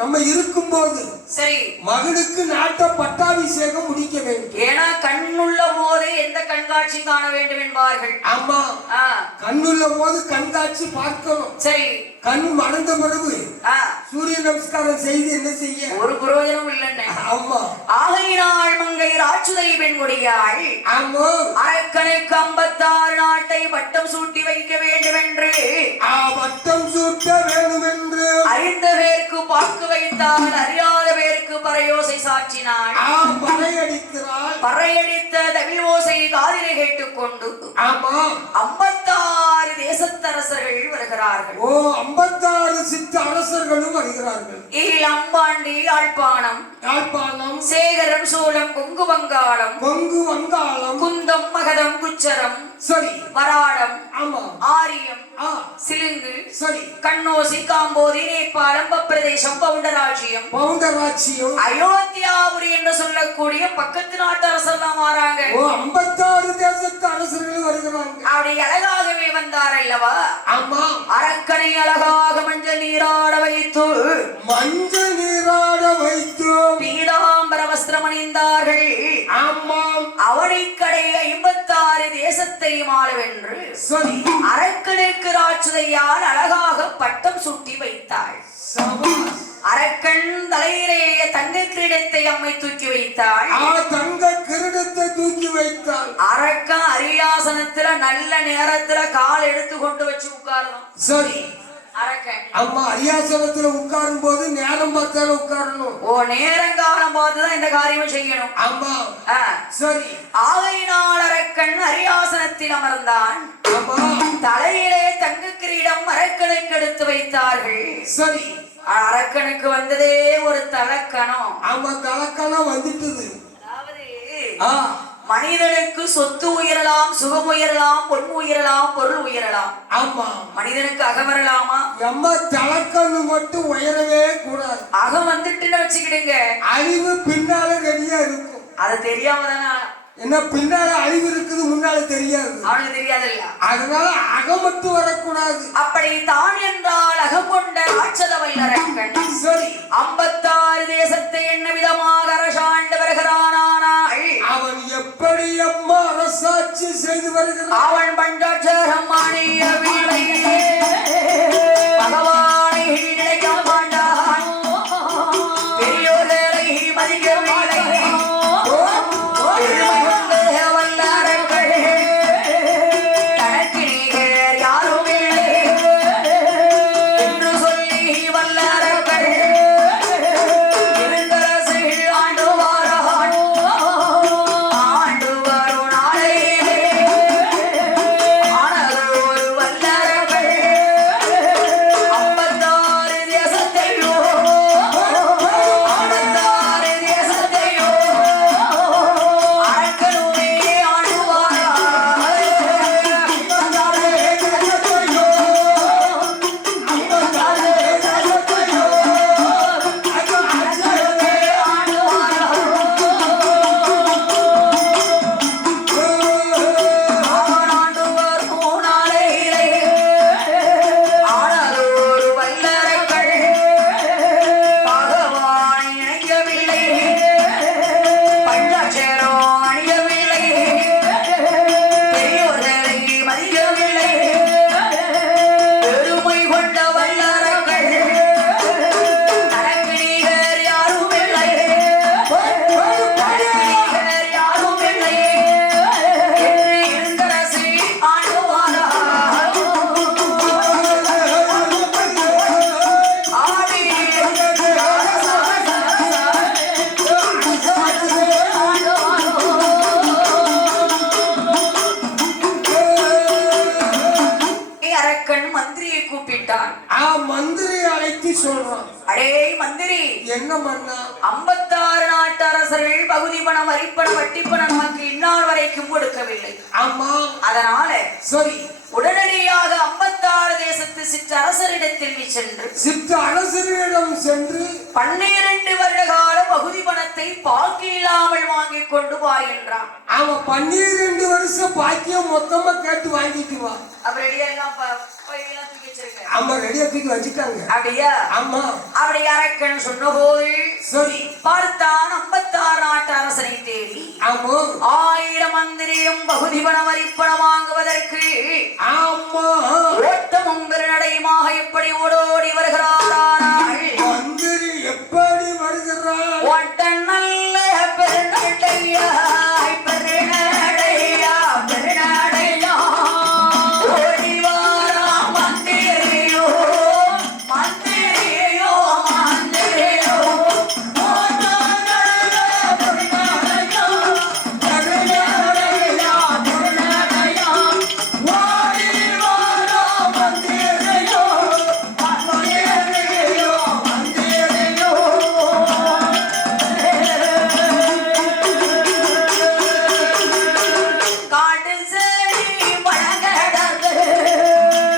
நம்ம இருக்கும்போது சரி மகனுக்கு நாட்ட பட்டாபிஷேகம் முடிக்க வேண்டும். ஏன்னா கண்ணுள்ள போது எந்த கண்காட்சி காண வேண்டும் என்பார்கள். ஆமா ஆ, கண்ணுள்ள போது கண்காட்சி பார்க்கணும். சரி கண் மறந்த பிறகு ஆ, சூரிய நமஸ்காரம் செய்து என்ன செய்ய? ஒரு பிரயோஜனம் இல்லைன்னு. ஆமா ஆகையினால் மங்கை ராட்சுதை பெண்குடியாள் ஆமா அரக்கனுக்கு 56 நாட்டை பட்டம் சூட்டி வைக்க வேண்டும் என்று பட்டம் சூட்ட வேண்டும் என்று அறிந்த பேருக்கு பாக்கு வைத்தால் அறியாத பேருக்கு பறையோசை சாற்றினாள். பறையடிக்கிறாள். பறையடித்த தமிழ் ஓசை காதிலே கேட்டுக்கொண்டு ஆமா 56 தேசத்தரசர்கள் வருகிறார்கள். ஓ 56 சித்த அரசர்களும் வருகிறார்கள். ஈழம்பாண்டி யாழ்ப்பாணம் யாழ்ப்பாணம் சேகரம் சோழம் கொங்கு வங்காளம் கொங்கு வங்காளம் குந்தம் மகதம் குச்சரம் சரி வராடம் ஆமா ஆரியம் சிலுங்கு சரி கண்ணோசி காம்போதி நேபாளம் பிரதேசம் பவுண்டராஜ்யம் பவுண்டராட்சியம் அயோத்தியாபுரி என்று சொல்லக்கூடிய பக்கத்து நாட்டு அரசெல்லாம் வராங்க. ஓ 56 தேசத்து அரசர்கள் வருகிறாங்க. அப்படி அழகாகவே வந்தார் அல்லவா. ஆமா அரக்கனை அழகாக மஞ்சள் நீராட வைத்து மஞ்சள் நீராட வைத்து பீதாம்பர வஸ்திரம் அணிந்தார்கள். ஆமாம் அவனைக்கடை 56 தேசத்தை மாளவென்று சரி அரக்கனுக்கு ராட்சுதையால் அழகாக பட்டம் சூட்டி வைத்தாள். சபாஷ். அரக்கன் தலையிலே தங்க கிரீடத்தை அம்மை தூக்கி வைத்தாள். தங்க கிரீடத்தை தூக்கி வைத்தாள். அரக்கன் அரியாசனத்துல நல்ல நேரத்துல கால் எடுத்து கொண்டு வச்சு உட்காரணும். சரி அரக்கன் அம்மா அரியாசனத்துல உட்காரும் போது நேரம் பார்த்தாலும் உட்காரணும். ஓ நேரங்காலம் பார்த்துதான் இந்த காரியம் செய்யணும். ஆமா ஆ, சரி ஆகையினால் அரக்கன் அரியாசனத்தில் அமர்ந்தான். ஆமா தலையிலே தங்க கிரீடம் அரக்கனுக்கு எடுத்து வைத்தார்கள். சரி அரக்கனுக்கு வந்ததே ஒரு தலக்கணம். ஆமா தலக்கணம் வந்துட்டது. அதாவது மனிதனுக்கு சொத்து உயரலாம், சுகம் உயரலாம், பொன் உயரலாம், பொருள் உயரலாம். ஆமா மனிதனுக்கு அகம் வரலாமா? எம்ம தலக்கண்ணு மட்டும் உயரவே கூடாது. அகம் வந்துட்டுன்னு வச்சுக்கிடுங்க, அறிவு பின்னால ரெடியா இருக்கும். அது தெரியாம தானே என்ன பின்னால அறிவு இருக்குது முன்னால தெரியாது. அவனுக்கு தெரியாதுல்ல. அதனால அகம் மட்டும் வரக்கூடாது. அப்படி தான் என்றால் அகம் கொண்ட ராட்சத வல்லரக்கன் சரி 56 தேசத்தை என்ன விதமாக அரசாண்டு வருகிறானானாள். அவன் எப்படி அம்மா அரசாட்சி செய்து வருகிறான்? அவன் பண்டாட்சரம் மாணிய வீணையிலே பகவானை நினைக்க மாட்டான், பெரியோர்களை மதிக்கவில்லை. பெருமை கொண்ட வல்லரக்கன் தனக்கு நிகர் யாரும் இல்லை என்று சொல்லி வல்லரக்கன் இருந்தரசில் ஆண்டு வாரான். ஆண்டு வரும் நாளையிலே ஆன மந்திரி அழைத்து சொல்றான். அடே மந்திரி, என்ன மன்னா? 56 நாட்டு அரசர்கள் பகுதி பணம், வரிப்பணம், வட்டிப்பணம் நமக்கு இந்நாள் வரைக்கும் கொடுக்கவில்லை. ஆமா. அதனால சரி, உடனடியாக 56 தேசத்து சிற்றரசரிடத்தில் நீ சென்று சிற்ற அரசரிடம் சென்று 12 வருட கால பகுதி பணத்தை பாக்கி இல்லாமல் வாங்கிக் கொண்டு வா என்றான். அவன் 12 வருஷம் பாக்கியம் மொத்தமா கேட்டு வாங்கிட்டு வா. அவர் ரெடியா எல்லாம் தூக்கி வச்சிருக்க. ஆமா, ரெடியா தூக்கி வச்சுட்டாங்க. அப்படியா? ஆமா. அப்படி அரக்கன் சொன்ன போது சரி பார்த்தான் 56 நாட்டு அரசனை தேடி. ஆமா. 1000 மந்திரியும் பகுதி பண வரிப்பணம் வாங்குவதற்கு ஆமா. ஓட்டமும் பெருநடையுமாக எப்படி ஓடோடி வருகிறாரானால் மந்திரி எப்படி வருகிறார்? ஓட்ட நல்ல பெருநடையாய் பெருநடையா பெருநடையா ஓடி வாரா மந்திரியோ மந்திரியோ மந்திரியோ ஓட்ட நல்ல பெருநடையா பெருநடையா பெருநடையா ஓடி வாரா மந்திரியோ மந்திரியோ மந்திரியோ காட்டு செடி வளங்கடந்து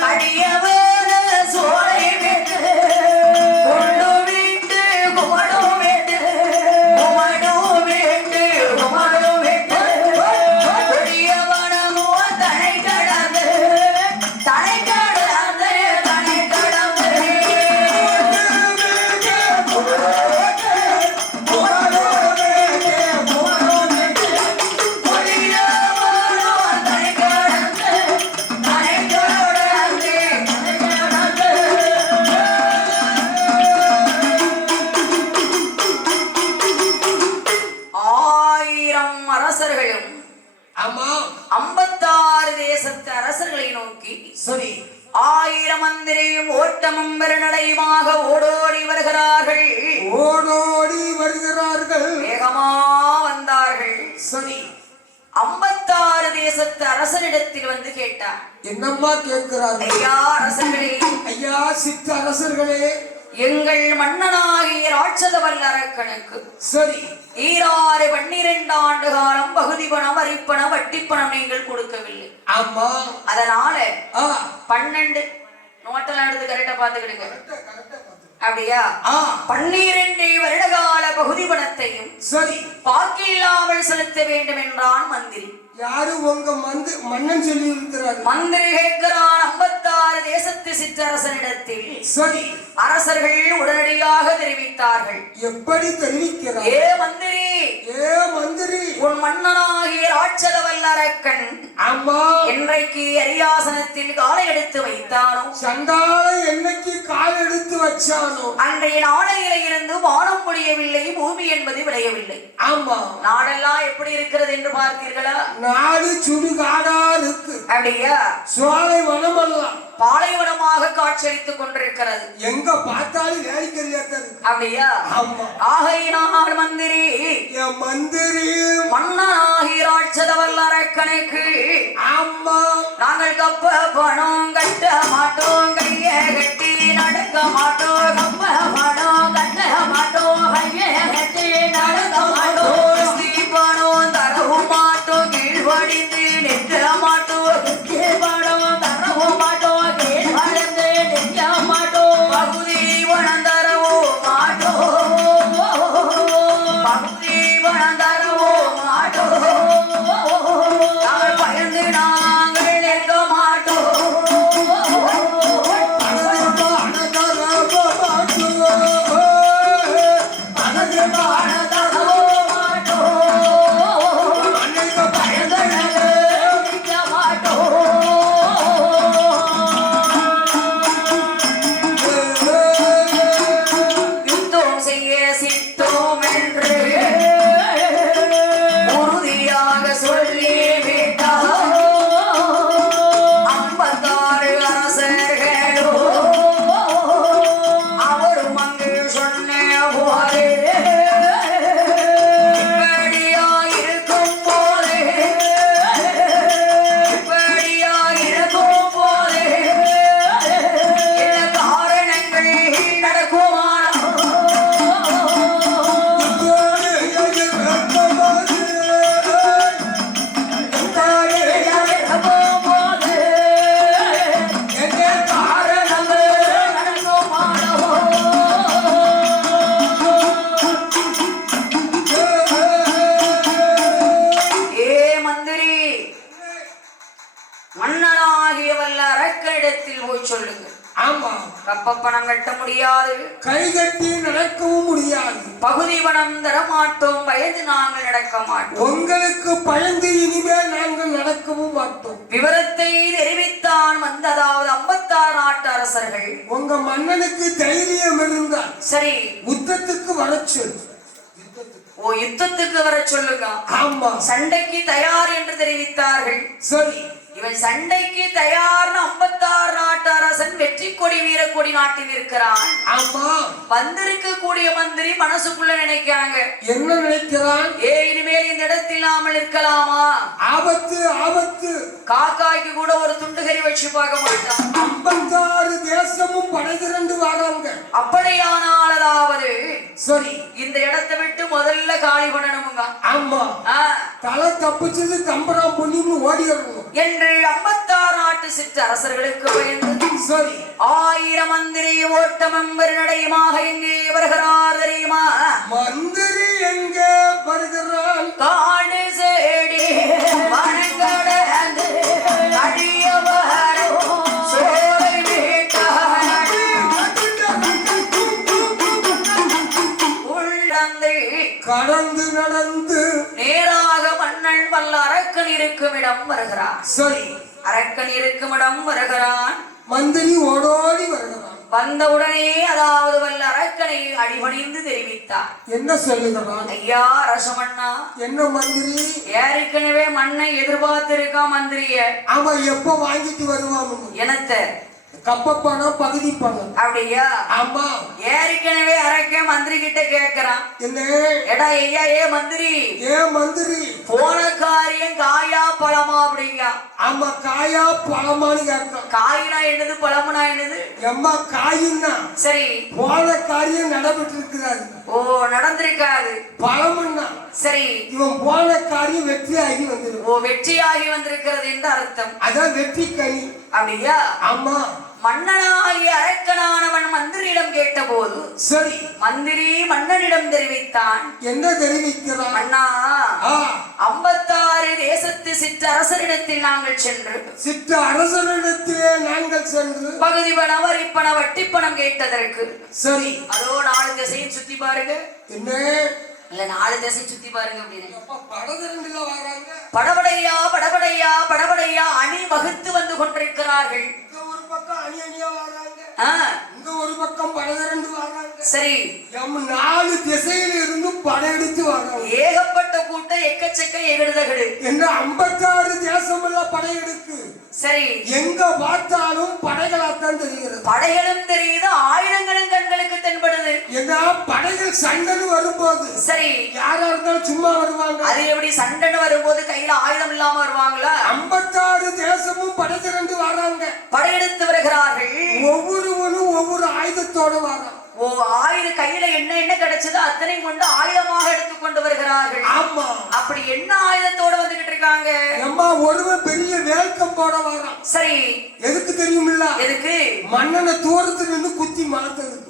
கடியவன சோலை வெட்டு கொண்டு விட்டு குமடு வெட்டு குமடு வெட்டு குமடு வெட்டு கொடியவனமோ தலை கடந்து தலை கடந்து தலை கடந்து ஆயிரம் அரசர்களும் ஆமா. 56 தேசத்து அரசர்களை நோக்கி சரி, 1000 மந்திரியும் ஓட்டமும் பெருநடையுமாக ஓடோடி வருகிறார்கள். ஓடோடி வருகிறார்கள். வேகமா வந்தார்கள். சரி, 56 தேசத்து அரசரிடத்தில் வந்து கேட்டார். என்னம்மா கேட்கிறார்கள்? ஐயா அரசர்களே, ஐயா சிற்ற அரசர்களே. எங்கள் மன்னனாகிய ராட்சத வல்லரக்கனுக்கு சரி, 12 ஆண்டு காலம் பகுதி பணம், வரிப்பணம், வட்டிப்பணம் நீங்கள் கொடுக்கவில்லை. ஆமா. அதனால ஆ 12 நோட்டெல்லாம் எடுத்து கரெக்டா பாத்துக்கிடுங்க. அப்படியா? 12 வருட கால பகுதி பணத்தையும் சரி, பாக்கி இல்லாமல் செலுத்த வேண்டும் என்றான் மந்திரி. யாரு உங்க மன்னன் சொல்லி இருக்கிறார்? மந்திரி கேட்கிறான் 56 தேசத்து சிற்றரசனிடத்தில். சரி, அரசர்கள் உடனடியாக தெரிவித்தார்கள். எப்படி தெரிவிக்கிறார்? ஏ மந்திரி, ஏ மந்திரி, உன் மன்னனாகிய ராட்சத வல்லரக்கன் ஆமா, என்றைக்கு அரியாசனத்தில் காலை எடுத்து வைத்தானோ சண்டால என்னைக்கு கால் எடுத்து வச்சானோ அன்றைய நாளையில இருந்து வானம் முடியவில்லை, பூமி என்பது விளையவில்லை. ஆமா. நாடெல்லாம் எப்படி இருக்கிறது என்று பார்த்தீர்களா? நாடு சுடுகாடா இருக்கு. அப்படியா? சோலை வனமெல்லாம் பாலைவனமாக காட்சியளித்துக் கொண்டிருக்கிறது. எங்க பார்த்தாலும் வேடிக்கையா இருக்கு. அப்படியா? ஆமா. ஆகையினால் மந்திரி, என் மந்திரி மன்னனாகி ராட்சத வல்லரக்கனுக்கு ஆமா, நாங்கள் கப்ப பணம் கட்ட மாட்டோம், கைய கட்டி நடக்க மாட்டோம், கப்ப பணம் கட்ட மாட்டோம், கைய கட்டி நடக்க மாட்டோம், பணம் தரவும் மாட்டோம், கீழ்வடிந்து நிற்க மாட்டோம், பணம் தரவும் மாட்டோம், கீழ்வடிந்து நிற்க மாட்டோம், பகுதி பணம் தரவும் மாட்டோம், பகுதி பணம் தரவும் மாட்டோம், நாங்கள் பயந்து நாங்கள் நிற்க மாட்டோம். அனதரவ பணம் கட்ட முடியாது, கை கட்டி நடக்கவும் முடியாது. பகுதி பணம் தரமாட்டோம், பயந்து நாங்கள் நடக்க மாட்டோம். உங்களுக்கு பயந்து இனிமேல் நாங்கள் நடக்கவும் மாட்டோம். விவரத்தை தெரிவித்தான் வந்த அதாவது 56 நாட்டு அரசர்கள். உங்க மன்னனுக்கு தைரியம் இருந்தால் சரி, யுத்தத்துக்கு வர சொல். ஓ யுத்தத்துக்கு வர சொல்லுங்க. ஆமா, சண்டைக்கு தயார் என்று தெரிவித்தார்கள். சரி. இவன் சண்டைக்கு தயார்னு 56 நாட்டு அரசன் வெற்றி கொடி வீரக்கொடி நாட்டில் இருக்கிறான். ஆமா, வந்திருக்கக்கூடிய மந்திரி மனசுக்குள்ள நினைக்காங்க, என்ன நினைக்கிறான்? இனிமேல் இந்த இடத்தில் நாமல் இருக்கலாமா? ஆபத்து, ஆபத்து. காக்காய்க்கு கூட ஒரு துண்டுகறி வச்சு பார்க்க மாட்டான். 56 தேசமும் படை திரண்டு வராங்க. அப்படியானால் அதாவது சரி, இந்த இடத்தை விட்டு முதல்ல காலி பண்ணணுமுங்க. ஆமா, தலை தப்பிச்சது தம்பராம் பொண்ணின்னு ஓடிடணும் என்று 56 நாட்டு சிற்று அரசர்களுக்கு பயந்து சரி 1000 மந்திரி ஓட்டமும் நடையுமாக எங்கே வருகிறார் தெரியுமா? மந்திரி எங்கே வருகிறான்? காடு சேடி வனங்கடந்து அடியவரோ சோலை வீட்டார் உள்ளந்தை கடந்து நடந்து நேராக மன்னன் வல்ல அரக்கன் இருக்கும் இடம் வருகிறான். சரி, அரக்கன் இருக்கும் இடம் வருகிறான். மந்திரி ஓடோடி வருகிறான். வந்தவுடனே அதாவது வல்ல அரக்கனை அடிபணிந்து தெரிவித்தார். என்ன சொல்லுகிறான்? ஐயா அரசமன்னா, என்ன மந்திரி? ஏற்கனவே மண்ணை எதிர்பார்த்திருக்கா மந்திரிய. அவன் எப்ப வாங்கிட்டு வருவான்? எனத்த கப்ப பணம், பகுதி பணம். அப்படியா? ஆமா, ஏற்கனவே அரக்க மந்திரி கிட்ட கேட்கிறான். என்ன? எடா ஐயா, மந்திரி, மந்திரி போன காரியம் காயா பழமா அப்படிங்க. ஆமா, காயா பழமானு கேட்க. காயினா என்னது, பழமுனா என்னது? எம்மா காயின்னா சரி, போன காரியம் நடைபெற்று இருக்கிறாரு. ஓ நடந்திருக்காது. பழம்னா சரி, இவன் போன காரியம் வெற்றியாகி வந்துடும். ஓ வெற்றியாகி வந்திருக்கிறது என்று அர்த்தம். அதான் வெற்றி கனி. அப்படியா? ஆமா. மன்னனாகிய அரக்கனானவன் மந்திரியிடம் கேட்ட போது சரி, மந்திரி மன்னனிடம் தெரிவித்தான். என்ன தெரிவிக்கிறான்? அண்ணா, 56 தேசத்து சிற்றரசரிடத்தில் நாங்கள் சென்று சிற்று அரசரிடத்திலே நாங்கள் சென்று பகுதி பணம், வரிப்பணம், வட்டிப்பணம் கேட்டதற்கு சரி அதோ 4 திசையும் சுத்தி பாருங்க. என்ன இல்ல 4 திசை சுத்தி பாருங்க அப்படின்னு. படதிரண்டுல வராங்க. படபடையா படபடையா படபடையா அணி வகுத்து வந்து கொண்டிருக்கிறார்கள். ஒரு பக்கம் அணி அணியா வராங்க, இங்க ஒரு பக்கம் படதிரண்டு வராங்க. சரி, 4 திசையில இருந்து படையெடுத்து வராங்க. ஏகப்பட்ட கூட்டம், எக்கச்சக்க எகிடுதகடு. என்ன 56 தேசம் எல்லாம் படையெடுக்கு. சரி, எங்க பார்த்தாலும் படைகளாத்தான் தெரிகிறது. படைகளும் தெரியுது, ஆயுதங்களும் கண்களுக்கு தென்படுது. ஏன்னா படைகள் சண்டைன்னு வரும்போது சரி, யாரா இருந்தாலும் சும்மா வருவாங்க. அது எப்படி சண்டைன்னு வரும்போது கையில ஆயுதம் இல்லாம வருவாங்களா? 56 தேசமும் படை திரண்டு வராங்க, படையெடுத்து வருகிறார்கள். ஒவ்வொருவனும் ஒவ்வொரு ஆயுதத்தோட வரான். ஓ ஆயுத கையில என்ன கிடைச்சதோ அத்தனை கொண்டு ஆயுதமாக எடுத்துக்கொண்டு வருகிறார்கள். ஆமா, அப்படி என்ன ஆயுதத்தோட வந்துகிட்டு இருக்காங்க? அம்மா, ஒருவன் பெரிய வேல்கம்போட வரான். சரி, எதுக்கு தெரியுமில்ல? எதுக்கு? மன்னனை தூரத்துல இருந்து குத்தி மாத்ததுக்கு.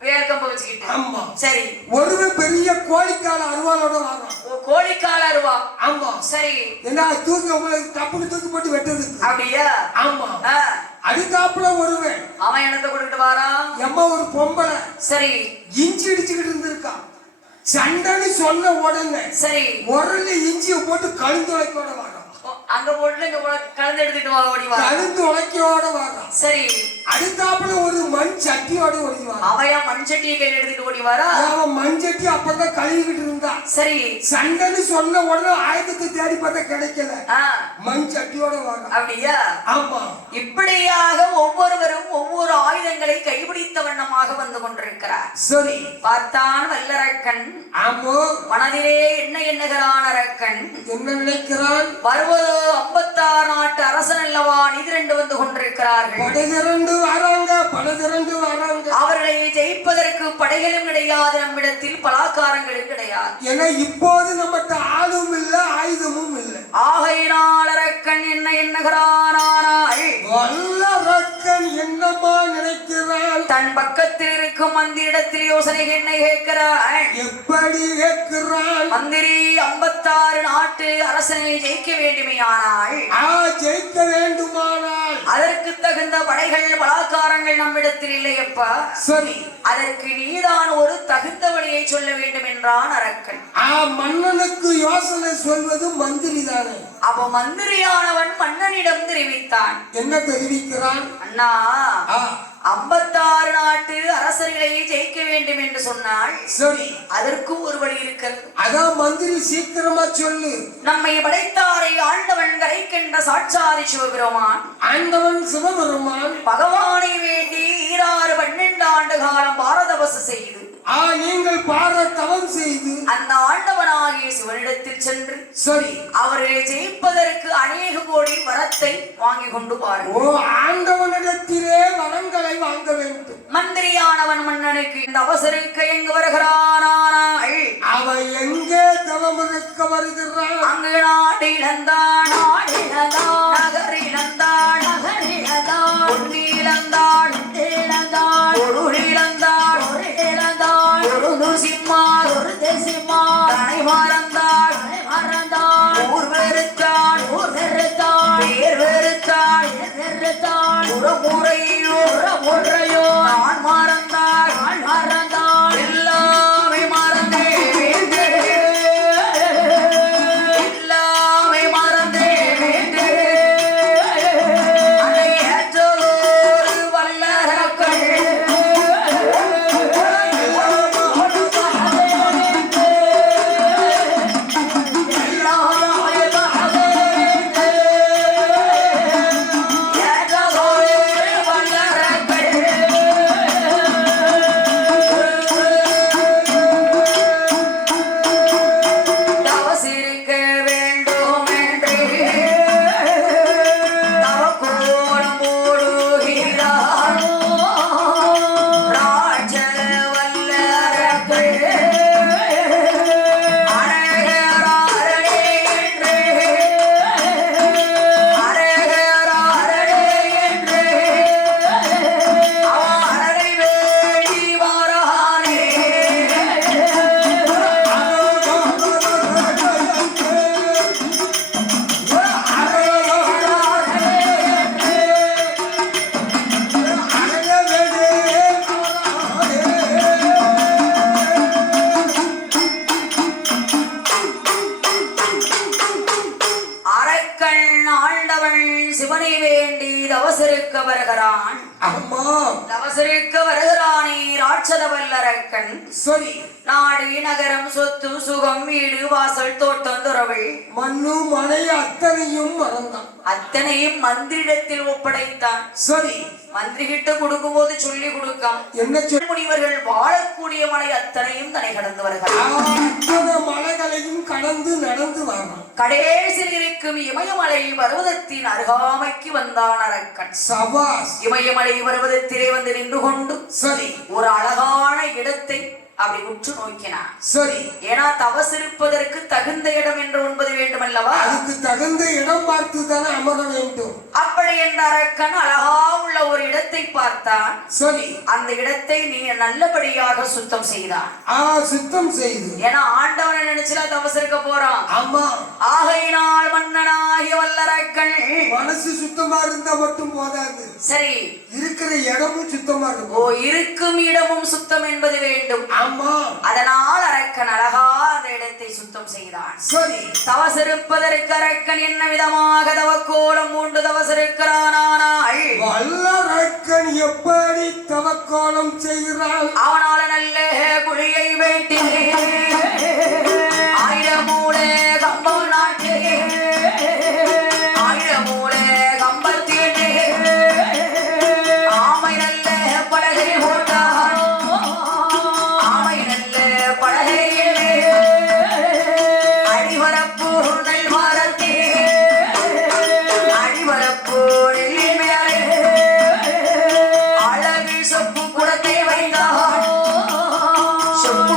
வேல்கம்ப வச்சுக்கிட்டு. ஆமா. சரி, ஒருவன் பெரிய கோழிக்கால அருவாளோட வரான். ஓ கோழிக்கால அருவா. ஆமா. சரி, என்ன தூக்கி தப்புன்னு தூக்கி போட்டு வெட்டதுக்கு. அப்படியா? ஆமா. அடுத்தாப்புல ஒருவன், அவன் என்னத்தை கொடுத்துட்டு வாரான்? எம்மா ஒரு பொம்பளை சரி இஞ்சி இடிச்சுக்கிட்டு இருந்திருக்கான். சண்டைன்னு சொன்ன உடனே சரி உரல்ல இஞ்சியை போட்டு கழுந்து உழைக்கோட வரான். அங்க போட்டு இங்க கலந்து எடுத்துட்டு வா, ஓடி வா. கழுந்து உழைக்கோட வரான். சரி, அடுத்தாப்புல ஒரு மண் சட்டியோட ஓடி வரான். அவையா மண் சட்டியை கையில் எடுத்துட்டு ஓடி வரா. அவன் மண் சட்டி அப்பதான் கழுவிக்கிட்டு இருந்தான். சரி, சண்டைன்னு சொன்ன உடனே ஆயுதத்தை தேடி பார்த்தா கிடைக்கல, மண் சட்டியோட வரான். அப்படியா? ஆமா. இப்படியாக ஒவ்வொருவரும் ஒவ்வொரு ஆயுதங்களை கைபிடித்த வண்ணமாக வந்து கொண்டிருக்கிறார். சரி, பார்த்தான் வல்லரக்கன். ஆமா. மனதிலே என்ன எண்ணுகிறான் அரக்கன்? என்ன நினைக்கிறான்? வருவது 56 நாட்டு அரசன் அல்லவா, நிதிரண்டு வந்து கொண்டிருக்கிறார்கள். படை திரண்டு வராங்க, படை திரண்டு வராங்க. அவர்களை ஜெயிப்பதற்கு படைகளும் கிடையாது, நம்மிடத்தில் பலாக்காரங்களும் கிடையாது. ஏன்னா இப்போது நம்மகிட்ட ஆளும் இல்ல, ஆயுதமும் இல்ல. ஆகையினால் அரக்கன் என்ன எண்ணுகிறான்? வல்லரக்கன் என்னமா நினைக்கிறான்? தன் பக்கத்தில் இருக்கும் இருக்கும் மந்திரிடத்தில் யோசனை என்ன கேட்கிறாள்? எப்படி கேட்கிறான்? மந்திரி 56 நாட்டு அரசனை ஜெயிக்க வேண்டுமையானால் ஜெயிக்க வேண்டுமானால் அதற்கு தகுந்த படைகள் பலாக்காரங்கள் நம்மிடத்தில் இல்லையப்பா. சரி, அதற்கு நீதான் ஒரு தகுந்த வழியை சொல்ல வேண்டும் என்றான் அரக்கன். மன்னனுக்கு யோசனை சொல்வது மந்திரி தானே. அப்ப மந்திரியானவன் மன்னனிடம் தெரிவித்தான். என்ன தெரிவிக்கிறான்? அண்ணா, 56 நாட்டு அரசர்களை ஜெயிக்க வேண்டும் என்று சொன்னால் சரி, அதற்கும் ஒரு வழி இருக்கிறது. அதான் மந்திரி சீக்கிரமா சொல்லு. நம்மை படைத்தாரை ஆண்டவன் கரைக்கின்ற சாட்சாதி சிவபெருமான், ஆண்டவன் சிவபெருமான் பகவானை வேண்டி 12 ஆண்டு காலம் பாரதவச செய்து நீங்கள் தவம் செய்து அந்த ஆண்டவனாகிய சிவனிடத்தில் சென்று சரி அவர்களை ஜெயிப்பதற்கு அநேக கோடி வரத்தை வாங்கி கொண்டு பாருங்கள். ஆண்டவனிடத்திலே வரங்களை வாங்க வேண்டும். மந்திரியானவன் மன்னனுக்கு இந்த அவசருக்கு எங்கு வருகிறானாய்? அவன் எங்கே தவம் இருக்க வருகிறான்? அங்கு நாடிலந்தான் நகரிலந்தான் பொன்னிலந்தான் பொருளிலந்தான் ஒரு சிம்மா தனை மறந்தான் ஊர் வெறுத்தான் பேர் வெறுத்தான் முறையோ நான் மறந்தான் எல்லாமே மறந்தே எல்லாமே மறந்தே அதை ஏற்றதோர் வல்லரக்கள் சிவனை வேண்டி தவசருக்க வருகிறான். தவசருக்க வருகிறானே ராட்சத வல்லரக்கன். சரி, நாடு நகரம் சொத்து சுகம் வீடு வாசல் தோட்டம் துறவு மண்ணு மனை அத்தனையும் மறந்தான். அத்தனையும் மந்திரிடத்தில் ஒப்படைத்தான். சரி, மந்திரி கிட்ட கொடுக்கும் போது சொல்லி கொடுக்கான். என்ன முனிவர்கள் வாழக்கூடிய மலை அத்தனையும் தன்னை கடந்து வருகிறார். மலைகளையும் கடந்து நடந்து வரான். கடைசியில் இருக்கும் இமயமலை பர்வதத்தின் அருகாமைக்கு வந்தான் அரக்கன். சபாஸ். இமயமலை பர்வதத்திலே வந்து நின்று கொண்டு சரி ஒரு அழகான இடத்தை அப்படி உற்று நோக்கினான். சரி, ஏன்னா தவசிருப்பதற்கு தகுந்த இடம் என்று ஒன்பது வேண்டும் அல்லவா? அதுக்கு தகுந்த இடம் பார்த்து தானே அமர வேண்டும். அப்படி என்ற அரக்கன் அழகா உள்ள ஒரு இடத்தை பார்த்தான். சரி, அந்த இடத்தை நீ நல்லபடியாக சுத்தம் செய்தான். சுத்தம் செய்து, ஏன்னா ஆண்டவனை நினைச்சுல தவசிருக்க போறான். ஆமா, ஆகையினால் மன்னனாகிய வல்லரக்கன் மனசு சுத்தமா இருந்தா மட்டும் போதாது. சரி, இருக்கிற இடமும் சுத்தமா இருக்கும். இருக்கும் இடமும் சுத்தம் என்பது வேண்டும். ஆமா, அதனால் அரக்கன் அழகா அந்த இடத்தை சுத்தம் செய்தான். சரி, தவசிருப்பதற்கு அரக்கன் என்ன விதமாக தவக்கோலம் பூண்டு தவசிருக்கிறானாய்? வல்லரக்கன் எப்படி தவக்கோலம் செய்கிறான்? அவனால நல்ல குழியை வேட்டி 1000 மூளை கம்பம் நாட்டு 1000 மூளை கம்பத்தேட்டு ஆமை நல்ல பலகை போட்டான். ஆமை நல்ல பலகையிலே அடிவரப்பு நெல் மரத்தே அடிவரப்பு நெல்லின் மேலே அழகு சொப்பு குடத்தை வைத்தான். சொப்பு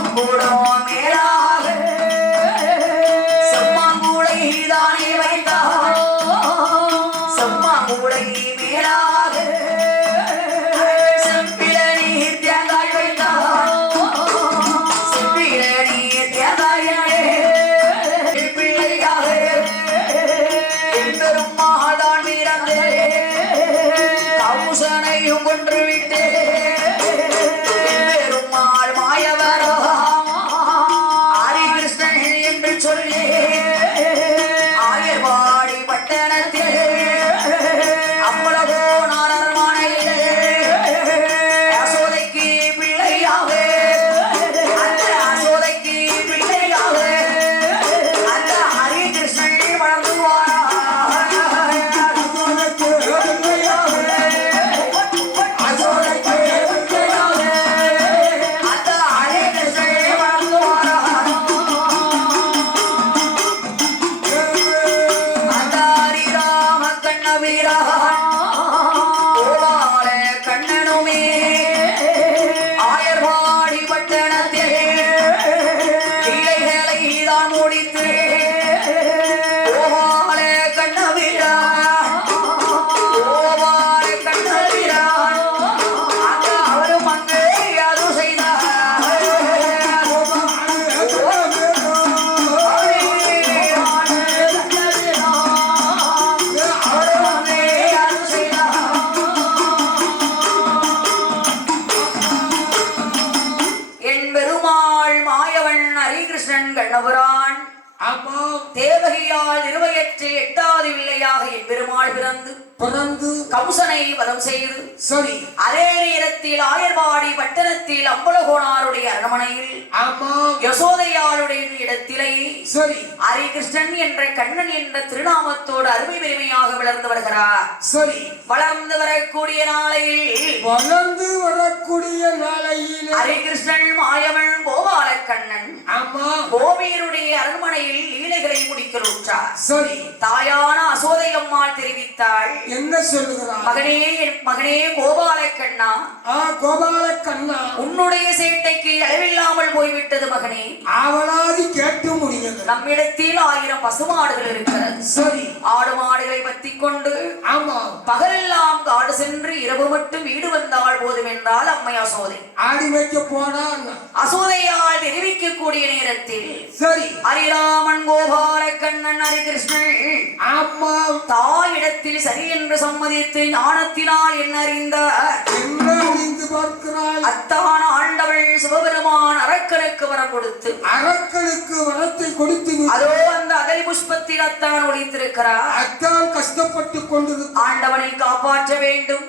ஹரிகிருஷ்ணன் கண்ணபுரான் ஆமா தேவகியால் நிறுவையற்று 8வது பிள்ளையாக என் பெருமாள் பிறந்து கம்சனை வதம் செய்து சரி அதே நேரத்தில் ஆயர்வாடி பட்டணத்தில் அம்பலகோணாருடைய அரண்மனையில் ஆமா யசோதையாளுடைய இடத்திலே சரி ஹரிகிருஷ்ணன் என்ற கண்ணன் என்ற திருநாமத்தோடு அருமை பெருமையாக வளர்ந்து வருகிறார். சரி வளர்ந்து வரக்கூடிய நாளையில் ஹரிகிருஷ்ணன் மாயவன் கோபால கண்ணன் ஆமா கோபியருடைய அரண்மனையில் லீலைகளை முடிக்கிறார். சரி தாயான அசோதையம்மாள் தெரிவித்தாள், என்ன சொல்லுகிறார்? மகனே கோபால கண்ணா, கோபால கண்ணா, உன்னுடைய சேட்டைக்கு அளவில்லாமல் போய்விட்டது மகனே. அவளாதி கேட்டு முடியல. நம்மிடத்தில் 1000 பசுமாடுகள் இருக்கிறது. சரி ஆடு மாடுகளை பத்தி கொண்டு ஆமா பகலெல்லாம் காடு சென்று இரவு மட்டும் வீடு வந்தால் போதும் என்றால் அம்மை அசோதை. ஆடி வைக்க போனா அசோதையால் தெரிவிக்கக்கூடிய நேரத்தில் சரி ஹரிராமன் கோபால கண்ணன் ஹரிகிருஷ்ணன் ஆமா தாயிடத்தில் சரி என்று சம்மதித்து ஞானத்தினால் என்ன அறிந்தார்? அத்தான ஆண்டவள் சிவபெருமான் அரக்கனுக்கு வரம் கொடுத்து வரத்தை கொடுத்து அதோ அந்த அதலி புஷ்பத்தில் அத்தான் ஒளித்திருக்கிறார். அத்தான் கஷ்டப்பட்டு கொண்டு ஆண்டவனை காப்பாற்ற வேண்டும்,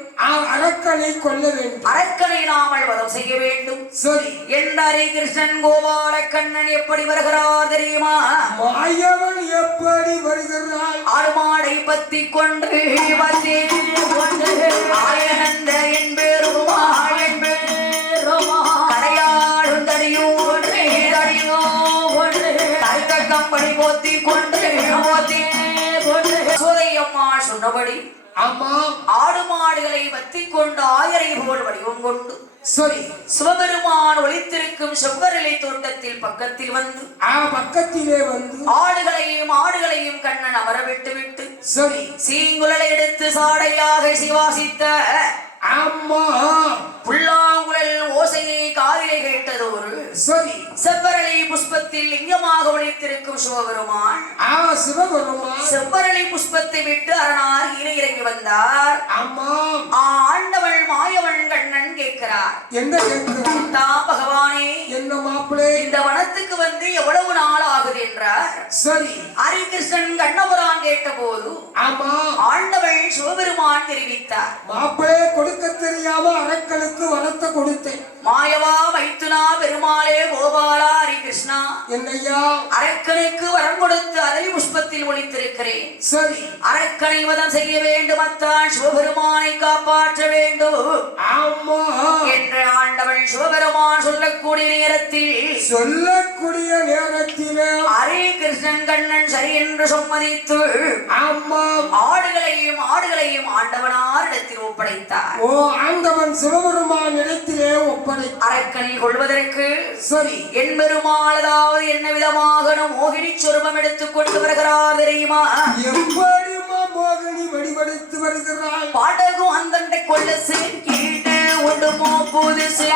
அரக்கனை கொல்ல வேண்டும், அரக்கனை நாமல் வதம் செய்ய வேண்டும். சரி என்ற ஹரிகிருஷ்ணன் கோபால கண்ணன் எப்படி வருகிறார் தெரியுமா? மாயவன் எப்படி வருகிறார்? ஆடுமாடை பத்தி கொண்டு ஆயனந்த என்பேருமாள் கடையாடும் தடியும் கருத்த கம்பளி போத்தி கொண்டு சோதையம்மாள் சொன்னபடி ஆமா ஆடு மாடுகளை வத்தி கொண்டு ஆயரை போல் வடிவம் கொண்டு சரி சிவபெருமான் ஒளித்திருக்கும் செவ்வரலை தோட்டத்தில் பக்கத்திலே வந்து ஆடுகளையும் கண்ணன் அமர விட்டு சரி சீங்குழலை எடுத்து சாடையாக சிவாசித்த அம்மா புல்லாங்குழல் ஓசையை காதிலே கேட்டதோரு சரி செவ்வரளி புஷ்பத்தில் லிங்கமாக ஒளித்திருக்கும் சிவபெருமான் செவ்வரளி புஷ்பத்தை விட்டு அரணார் இறங்கி வந்தார். அம்மா ஆண்டவள் மாயவன் கண்ணன் கேட்கிறார், என்ன கேட்கிறார்? பகவானே, என்ன மாப்பிளே, இந்த வனத்துக்கு வந்து எவ்வளவு நாள் ஆகுது என்றார். சரி ஹரிகிருஷ்ணன் கண்ணபுரான் கேட்ட போது ஆமா ஆண்டவள் சிவபெருமான் தெரிவித்தார், மாப்பிளே கொடுக்க தெரியாம அரக்கனுக்கு வனத்தை கொடுத்தேன். மாயவா மைத்துனா பெருமாளே கோபாலா ஹரிகிருஷ்ணா, என்னையா அரக்கனுக்கு வரம் கொடுத்து அதலி புஷ்பத்தில் ஒளித்திருக்கிறேன். சரி அரக்கனை வதம் செய்ய வேண்டும், அத்தான் சிவபெருமானை காப்பாற்ற வேண்டும் ஆமா என்று ஆண்டவள் சிவபெருமான் சொல்லக்கூடிய நேரத்தில் ஹரிகிருஷ்ணன் கண்ணன் சரி என்று சம்மதித்து ஆமா ஆடுகளையும் ஆண்டவனார் இடத்தில் ஒப்படைத்தார். ஓ ஆண்டவன் சிவபெருமான் இடத்திலே அரக்கனை கொள்வதற்கு சரி என் பெருமாள் அதாவது என்ன விதமாக மோகினி சொருபம் எடுத்துக் கொண்டு வருகிறார் தெரியுமா? எப்படிமா மோகினி வடிவெடுத்து வருகிறாள்? பாடகும் அந்தண்டை கொள்ளசு ஈடு உண்டுமோ புதுசு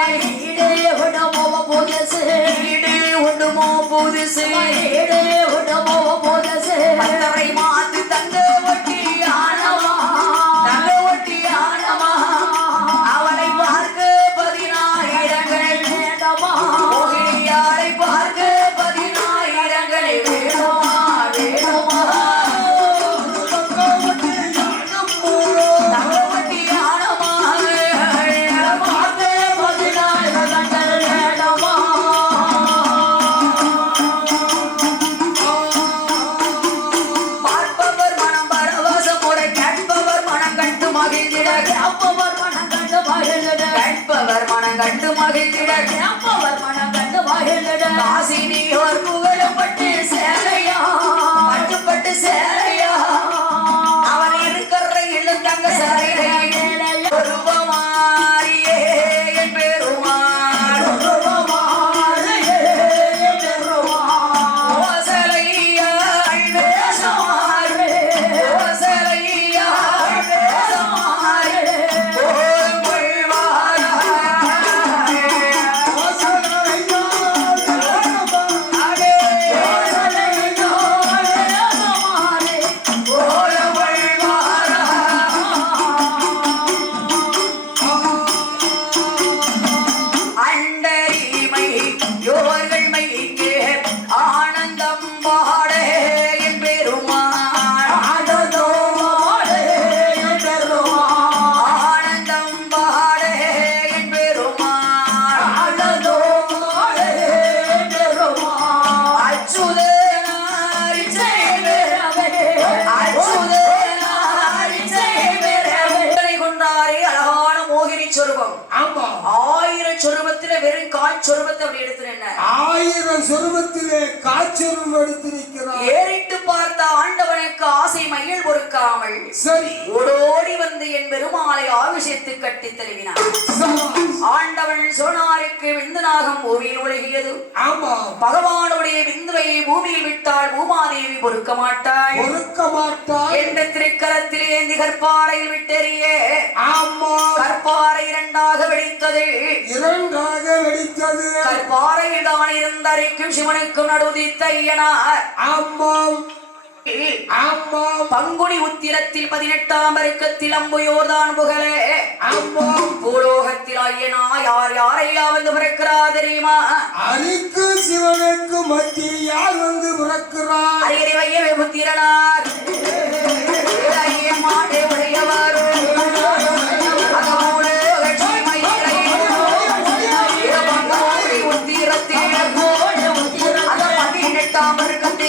பத்தரை மாத்து தங்க ஒட்டி ஆனவா அவளை பார்க்க 10000 மோகினியாரை பார்க்க 10000 வேணுமா தங்க ஒட்டி ஆனமா பார்க்க 10000 வேணுமா. பார்ப்பவர் மனம் பரவசம் முறை கேட்பவர் மனம் கண்டு மகிழ்ந்திட கேட்பவர் மனம் கண்டு மகிழ்ந்திட காசினியோர் புகழப்பட்டு சேலையா பட்டுப்பட்டு சேலையா அவன் இருக்கிற இழும் தங்க சேலையா ரூபமாரியே என் பெருமாள் ஓசலையா ஓசலையா காய்ச்சொருபத்தை அப்படி எடுத்து நின்ன 1000 சொருபத்திலே காய்ச்சொருபம் எடுத்து நிற்கிறார். ஏறிட்டு பார்த்த ஆண்டவனுக்கு ஆசை மையல் பொறுக்காமல் சரி ஓடோடி வந்து என் பெருமாளை ஆபிஷேகத்து கட்டி தழுவினார். ஆண்டவன் சோனாருக்கு விந்துநாகம் பூமியில் ஒழுகியது. ஆமா பகவானுடைய விந்துவை பூமியில் விட்டால் பூமாதேவி பொறுக்க மாட்டாள் என்ற திருக்கரத்திலே ஏந்தி கற்பாறையில் விட்டெறிய ஆமா கற்பாறை இரண்டாக வெடித்தது. கற்பாறையில் தான் இருந்த அறைக்கும் சிவனுக்கும் நடுதித்த ஐயனார் ஆமாம் பங்குனி உத்திரத்தில் 18ஆம் பெருக்கத்தில் அம்புயோர்தான் புகழே பூலோகத்தில் ஐயனா யார் யாரையா வந்து பிறக்கிறார் தெரியுமா? அரிக்கு சிவனுக்கு மத்தியில் யார் வந்து பிறக்கிறார்? அரியரை வையவே புத்திரனார் ஐயமாடே உடையவாரோ அதோடு உத்திரத்தில் அந்த 18ஆம் பெருக்கத்திலே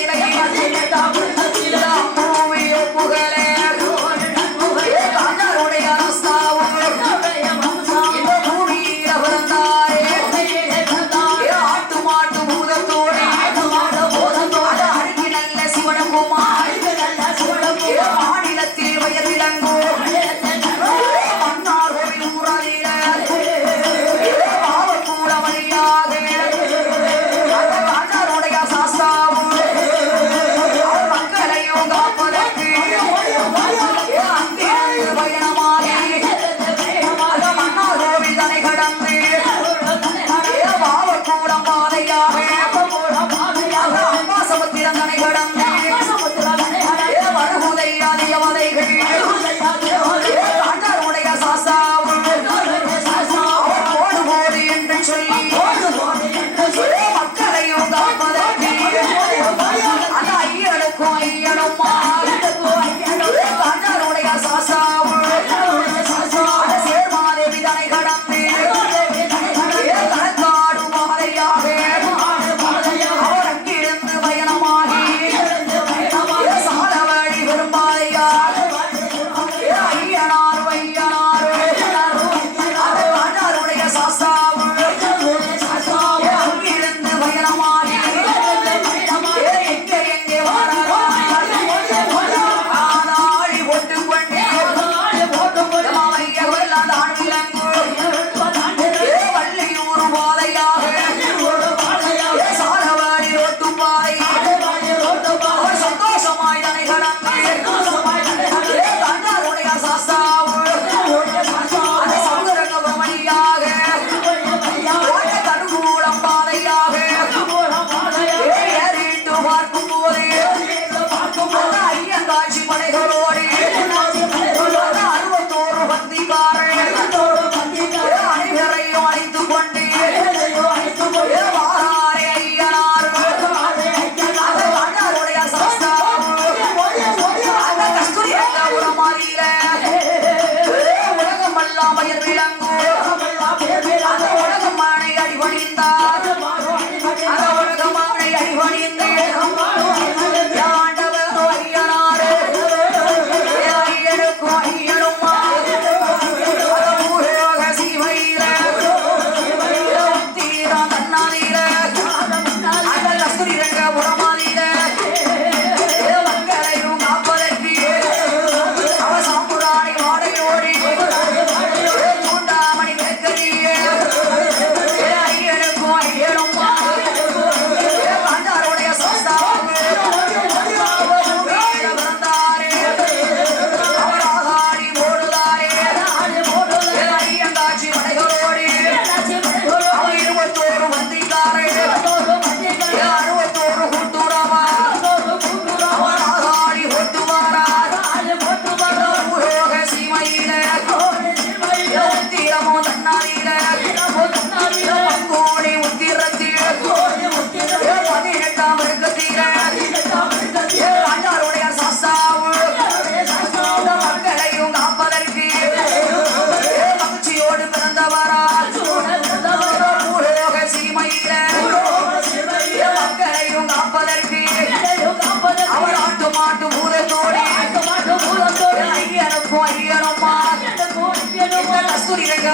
கஸ்தூரி ரங்க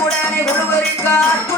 உடனே காக்க